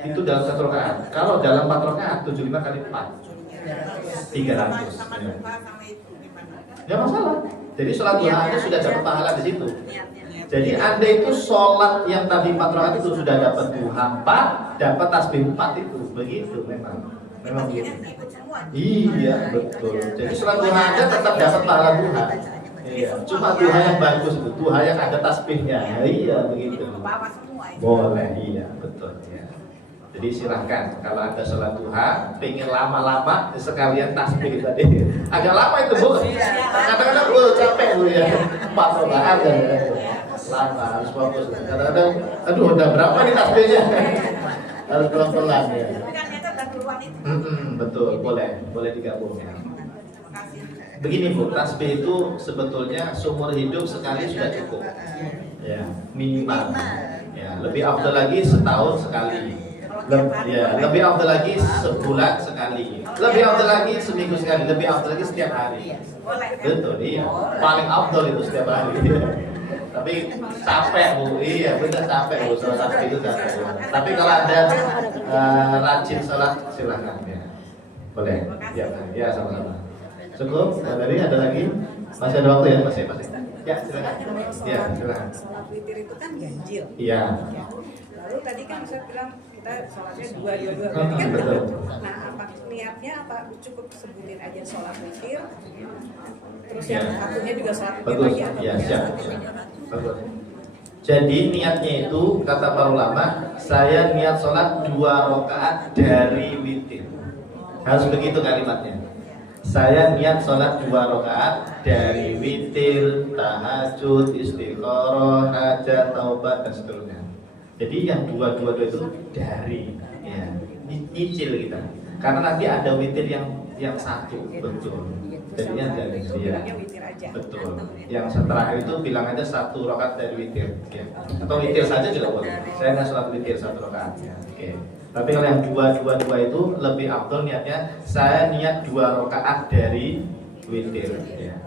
Itu dalam satu rakaat. Kalau dalam 4 rakaat 75 kali 4. 300. Ya masalah. Jadi sholat duha Anda sudah dapat pahala di situ. Jadi Anda itu sholat yang tadi 4 rakaat itu sudah dapat duha 4, dapat tasbih 4 itu. Begitu memang. Memang begitu. Iya, betul. Jadi sholat duha Anda tetap dapat pahala duha. Iya, cuma duha yang bagus itu, duha yang ada tasbihnya. Iya, begitu. Boleh, iya, betul ya. Jadi silahkan kalau ada sholat duha, pengen lama-lama sekalian tasbih tadi. Agak lama itu Bu. Kadang-kadang capek Bu ya. 4 rakaat ya. Lama harus fokus. Kadang-kadang, aduh udah berapa nih tasbihnya? Harus pelan-pelan ya. Betul, boleh digabung ya. Begini Bu, tasbih itu sebetulnya seumur hidup sekali sudah cukup. Ya, minimal. Ya, lebih afdal lagi setahun sekali. Lebih afdal lagi sebulan sekali. Lebih afdal lagi seminggu sekali. Lebih afdal lagi setiap hari. Betul, iya. Paling afdal itu setiap hari. Tapi capek Bu, iya benar capek Bu, sholat itu capek. Tapi kalau ada rajin sholat silahkan ya. Boleh, ya sama-sama. Cukup, dari ada lagi? Masih ada waktu ya, masih. Ya silakan. Ya silakan. Sholat witir itu kan ganjil. Iya. Lalu tadi kan saya bilang kita sholatnya 2 berarti kan betul. Nah, apa niatnya apa cukup sebutin aja sholat witir. Terus Ya. yang satunya juga sholat witir Bagus, lagi atau ya tidak? siap. Bagus. Jadi niatnya itu kata para ulama, saya niat sholat 2 rakaat dari witir. Harus begitu kalimatnya. Saya niat sholat 2 rakaat dari witir, tahajud, istikharah, hajat, taubat dan seterusnya. Jadi yang 2 itu dari ya, nyicil kita. Karena nanti ada witir yang satu, betul. Jadinya dari dia. Betul. Yang setelah itu bilang aja 1 rakaat dari witir. Ya. Atau witir saja juga boleh. Saya nggak sholat witir 1 rakaat. Ya. Oke. Tapi kalau yang 2 itu lebih afdol niatnya. Saya niat 2 rakaat dari witir. Ya.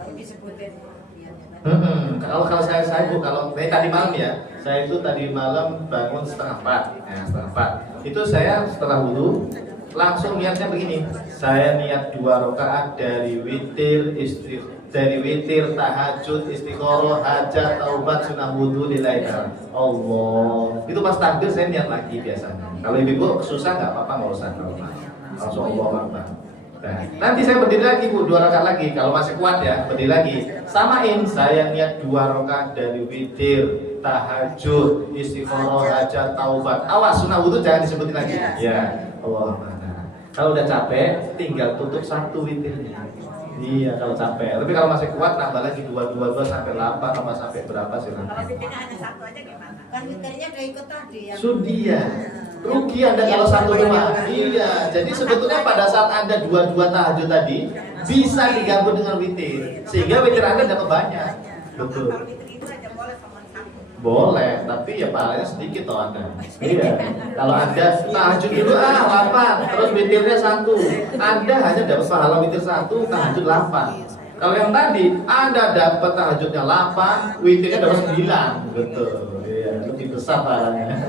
Kalau saya Bu, kalau tadi malam ya, saya itu tadi malam bangun setengah 4. Ya, setengah 4. Itu saya setelah wudu langsung niatnya begini. Saya niat 2 rakaat dari witir, tahajud, istikharah, hajat, taubat, sunah wudu, lillahi ta'ala. Allah. Itu pas takbir saya niat lagi biasanya. Kalau ibu susah nggak apa-apa, nggak usah kalau langsung Allah Akbar. Nah, nanti saya berdiri lagi Bu, 2 rakaat lagi. Kalau masih kuat ya, berdiri lagi. Samain, saya niat 2 rakaat dari witir, tahajud, istikharah, hajat, taubat. Awas, sunah wudu jangan disebutin lagi. Ya, Allah Akbar. Kalau udah capek, tinggal tutup 1 witirnya. Iya, kalau capek. Tapi kalau masih kuat, tambah lagi 2 sampai 8, tambah sampai berapa silakan. Kalau witirnya hanya 1 aja gimana? Kan witirnya udah ikut tadi yang Sudia. Rugi Anda kalau 1 cuma. Iya, jadi sebetulnya pada saat Anda 2 tahajud tadi bisa digabung dengan witir. Sehingga witir Anda dapat banyak. Betul. Kalau witir itu aja boleh sama 1. Boleh, tapi ya pahalanya sedikit toh Anda. Iya. Kalau Anda tahajud dulu 8, terus witirnya 1, Anda hanya dapat pahala witir 1, tahajud 8. Kalau yang tadi Anda dapat tahajudnya 8, witirnya dapat 9. Betul. Iya, lebih besar pahalanya.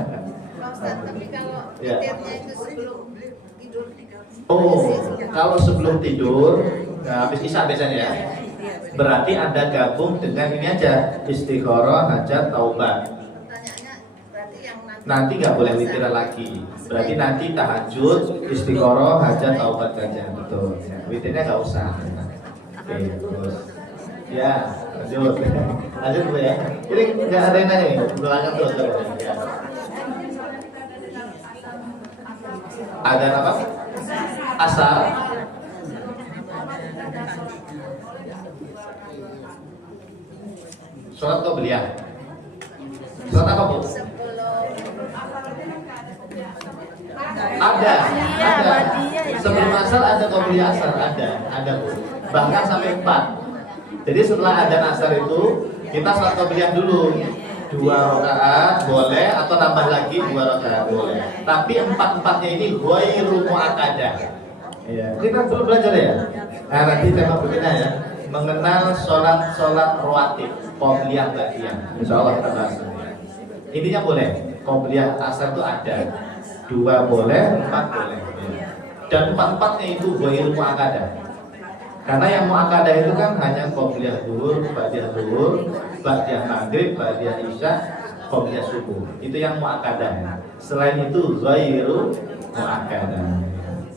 Pak Ustadz, tapi kalau Ya. witirnya itu sebelum tidur Oh, kalau sebelum tidur, nah, habis isya biasanya ya. Berarti Anda gabung dengan ini aja, istikharah, hajat, taubat. pertanyaannya berarti yang Nanti nggak boleh witir lagi. Berarti nanti tahajud, istikharah, hajat, taubat saja. Betul. Ya, witirnya nggak usah. Oke, terus. Ya, lanjut. Lanjut Bu ya. Ini nggak ada yang nanya nih, belakang terus. Ya. Ada apa? Asar. Sholat qobliyah. Sholat apa Bu? Ada. Sebelum asar ada qobliyah asar, ada Bu. Bahkan sampai 4. Jadi setelah adzan asar itu kita sholat qobliyah dulu. 2 rakaat boleh atau tambah lagi 2 rakaat boleh. Tapi 4-4-nya ini ghairu muakkadah. Iya. Kita perlu belajar ya. Nah, nanti tema berikutnya ya, mengenal sholat rawatib, qobliyah ba'diyah. Insyaallah kita bahas. Intinya boleh. Qobliyah asar itu ada. 2 boleh, 4 boleh. Dan 4-4-nya itu ghairu muakkadah. Karena yang muakkadah itu kan hanya qobliyah zuhur, ba'diyah zuhur, ba'diyah maghrib, ba'diyah isya, qobliyah subuh. Itu yang muakkadah. Selain itu ghairu muakkadah.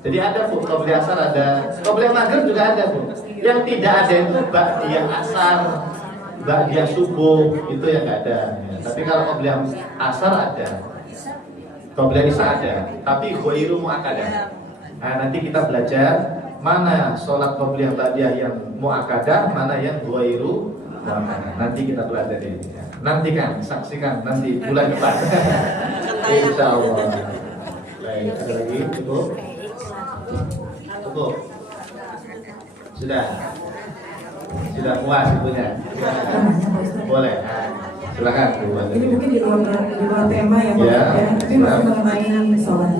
Jadi ada Bu, qobliyah asar ada, qobliyah maghrib juga ada Bu. Yang tidak ada itu ba'diyah asar, ba'diyah subuh, itu yang nggak ada. Ya. Tapi kalau qobliyah asar ada, qobliyah isya ada, tapi ghairu muakkadah. Nah, nanti kita belajar mana sholat qobliyah ba'diyah yang muakkadah, mana yang ghairu muakkadah. Nanti kita belajar ini. Ya. Nantikan, saksikan nanti bulan depan. Insyaallah. Baik, ada lagi cukup? Cukup. Sudah puas ibunya. Boleh. Silakan Bu. Ini mungkin di luar tema ya Pak Ya, ya, tapi masih mengenai sholat.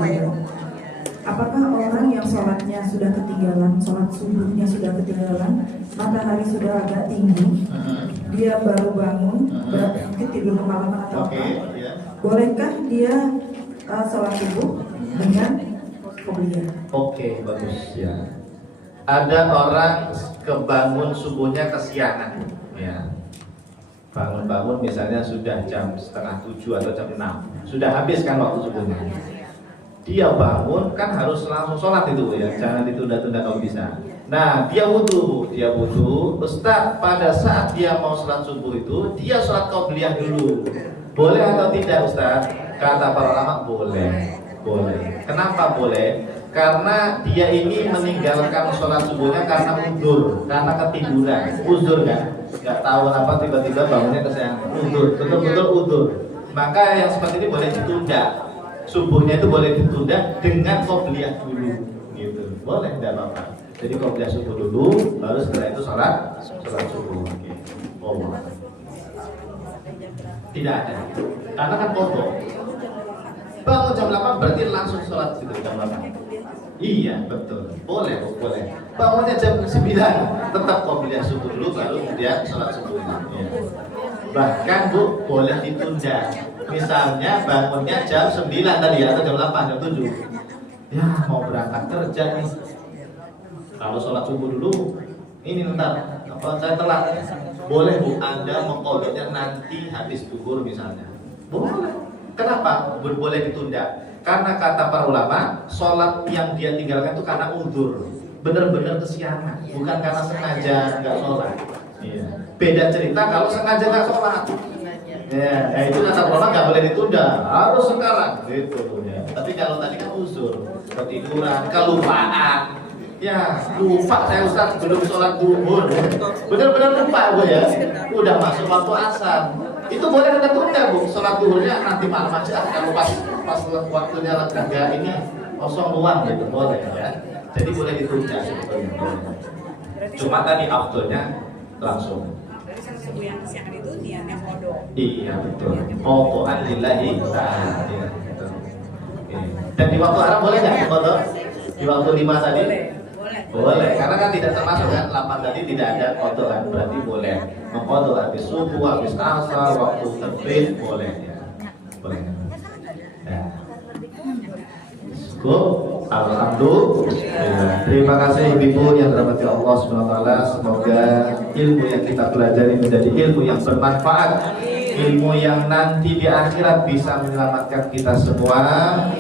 Apakah orang yang sholatnya sudah ketinggalan, sholat subuhnya sudah ketinggalan, matahari sudah agak tinggi, dia baru bangun, mungkin tidur kemalaman atau apa, bolehkah dia sholat subuh dengan qobliyah? Oke, bagus ya. Ada orang kebangun subuhnya kesiangan, ya. Bangun-bangun misalnya sudah jam 6:30 atau jam 6, sudah habis kan waktu subuhnya. Dia bangun kan harus langsung sholat itu ya, jangan ditunda-tunda kalau bisa. Nah, dia wudhu, Ustaz, pada saat dia mau sholat subuh itu, dia sholat qobliyah dulu. Boleh atau tidak Ustaz? Kata para ulama boleh. Kenapa boleh? Karena dia ini meninggalkan sholat subuhnya karena uzur, karena ketiduran, uzur kan? Gak tahu apa tiba-tiba bangunnya kesiangan, uzur, betul-betul uzur. Maka yang seperti ini boleh ditunda. Subuhnya itu boleh ditunda dengan qobliyah dulu, gitu. Boleh, tidak apa-apa. Jadi qobliyah subuh dulu, baru setelah itu sholat subuh. Gitu. Oh, tidak ada, karena kan kodok. Bangun jam 8 berarti langsung sholat gitu jam 8. Iya, betul. Boleh. Bangunnya jam 9, tetap qobliyah subuh dulu, baru kemudian sholat subuh. Ya. Bahkan Bu, boleh ditunda. Misalnya bangunnya jam 9 tadi atau jam 8, jam 7. Ya, mau berangkat kerja nih. Kalau sholat subuh dulu, ini ntar apa saya telat. Boleh Bu, Anda mengkodoknya nanti habis zuhur misalnya. Boleh. Kenapa? Boleh ditunda. Karena kata para ulama, sholat yang dia tinggalkan itu karena uzur, benar-benar kesiangan, bukan karena sengaja nggak sholat. Iya. Beda cerita kalau sengaja nggak sholat. Ya, itu kata ulama nggak boleh ditunda, harus sekarang. Gitu. Ya. Tapi kalau tadi kan uzur, ketiduran, kelupaan. Ya, lupa saya Ustaz belum sholat zuhur. Benar-benar lupa Bu ya. Udah masuk waktu asar. Itu boleh kita tunda Bu, sholat zuhurnya nanti malam aja. Kalau pas waktunya agak ini kosong luang gitu, boleh ya. Jadi boleh ditunda sebetulnya. Cuma tadi afdolnya langsung. Dari subuh yang kesiangan itu niatnya kodok. Iya betul. Qada'an lillahi ta'ala. Iya, betul. Oke. Dan di waktu haram boleh nggak qada? Di waktu 5 tadi? Boleh, karena kan tidak termasuk kan 8 tadi tidak ada qada kan, berarti boleh. Mengqada habis subuh, habis asar, waktu terbit boleh ya. Boleh. Ya. Cukup. Alhamdulillah. Terima kasih Ibu yang dirahmati Allah SWT. Semoga ilmu yang kita pelajari menjadi ilmu yang bermanfaat, ilmu yang nanti di akhirat bisa menyelamatkan kita semua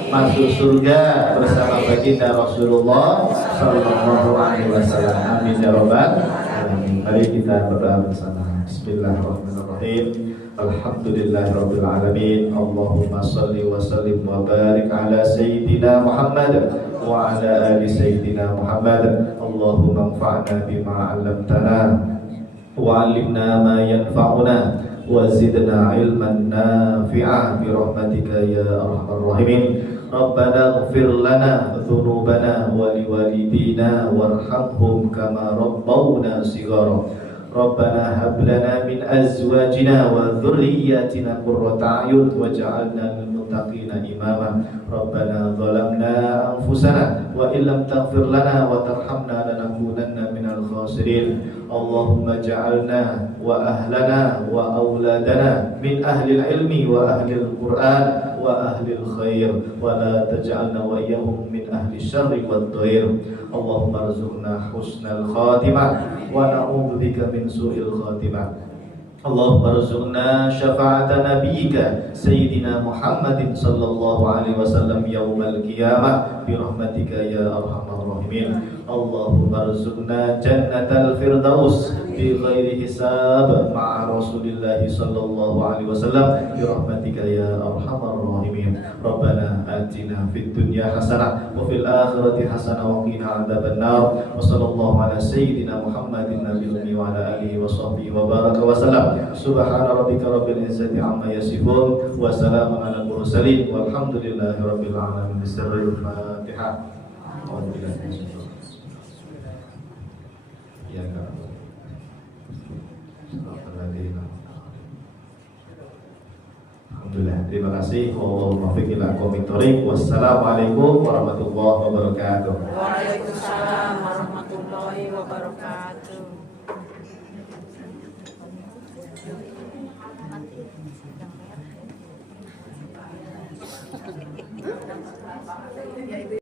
masuk surga bersama baginda Rasulullah Sallallahu Alaihi Wasallam. Amin ya Rabbal Alamin. Mari kita berdoa bersama. Bismillahirrahmanirrahim. Alhamdulillahirabbil alamin. Allahumma shalli wa sallim wa barik ala sayyidina Muhammad wa ala ali sayyidina Muhammad. Allahumma anfa'na bima 'allamtana wa 'allimna ma yanfa'una wa zidna 'ilman nafi'a bi rahmatika ya arhamar rahimin. Rabbana ighfir lana dhunubana wa liwalidina warhamhum kama rabbawna shighara. Rabbana hab lana min azwajina wa dhurriyyatina qurrata a'yun waj'alna lil muttaqina imama. Rabbana zalamna anfusana wa illam taghfir lana wa tarhamna lanakunanna minal khasirin. Allahumma ja'alna wa ahlana wa auladana min ahli ilmi wa ahli al-Qur'an wa ahli al-khair wa la taj'alna wa iyyahum min ahli syarri wad dhair. Allahumma arzuqna husnal khatimah wa na'udzubika min su'il khatimah. Allahumma arzuqna syafa'ata nabiyyika sayyidina Muhammadin sallallahu alaihi wasallam yaumal qiyamah bi rahmatika ya arhamar rahimin. Allahumma arzuqna jannatal firdaus bi ghairi hisab ma'a Rasulillah sallallahu alaihi wasallam bi rahmatika ya arhamar rahimin. Rabbana atina fid dunya hasanah wa fil akhirati hasanah wa qina adzabannar. Wa sallallahu ala sayyidina Muhammadin nabiyil ummi wa ala alihi wa sahbihi wa baraka wa sallam. Subhana rabbika rabbil izzati amma yasifun wa salamun alal mursalin walhamdulillahi rabbil alamin. Bismillahirrahmanirrahim. Fatihah. Ya kan. Alhamdulillah. Terima kasih. Wassalamualaikum warahmatullahi wabarakatuh. Waalaikumsalam warahmatullahi wabarakatuh. Ya, itu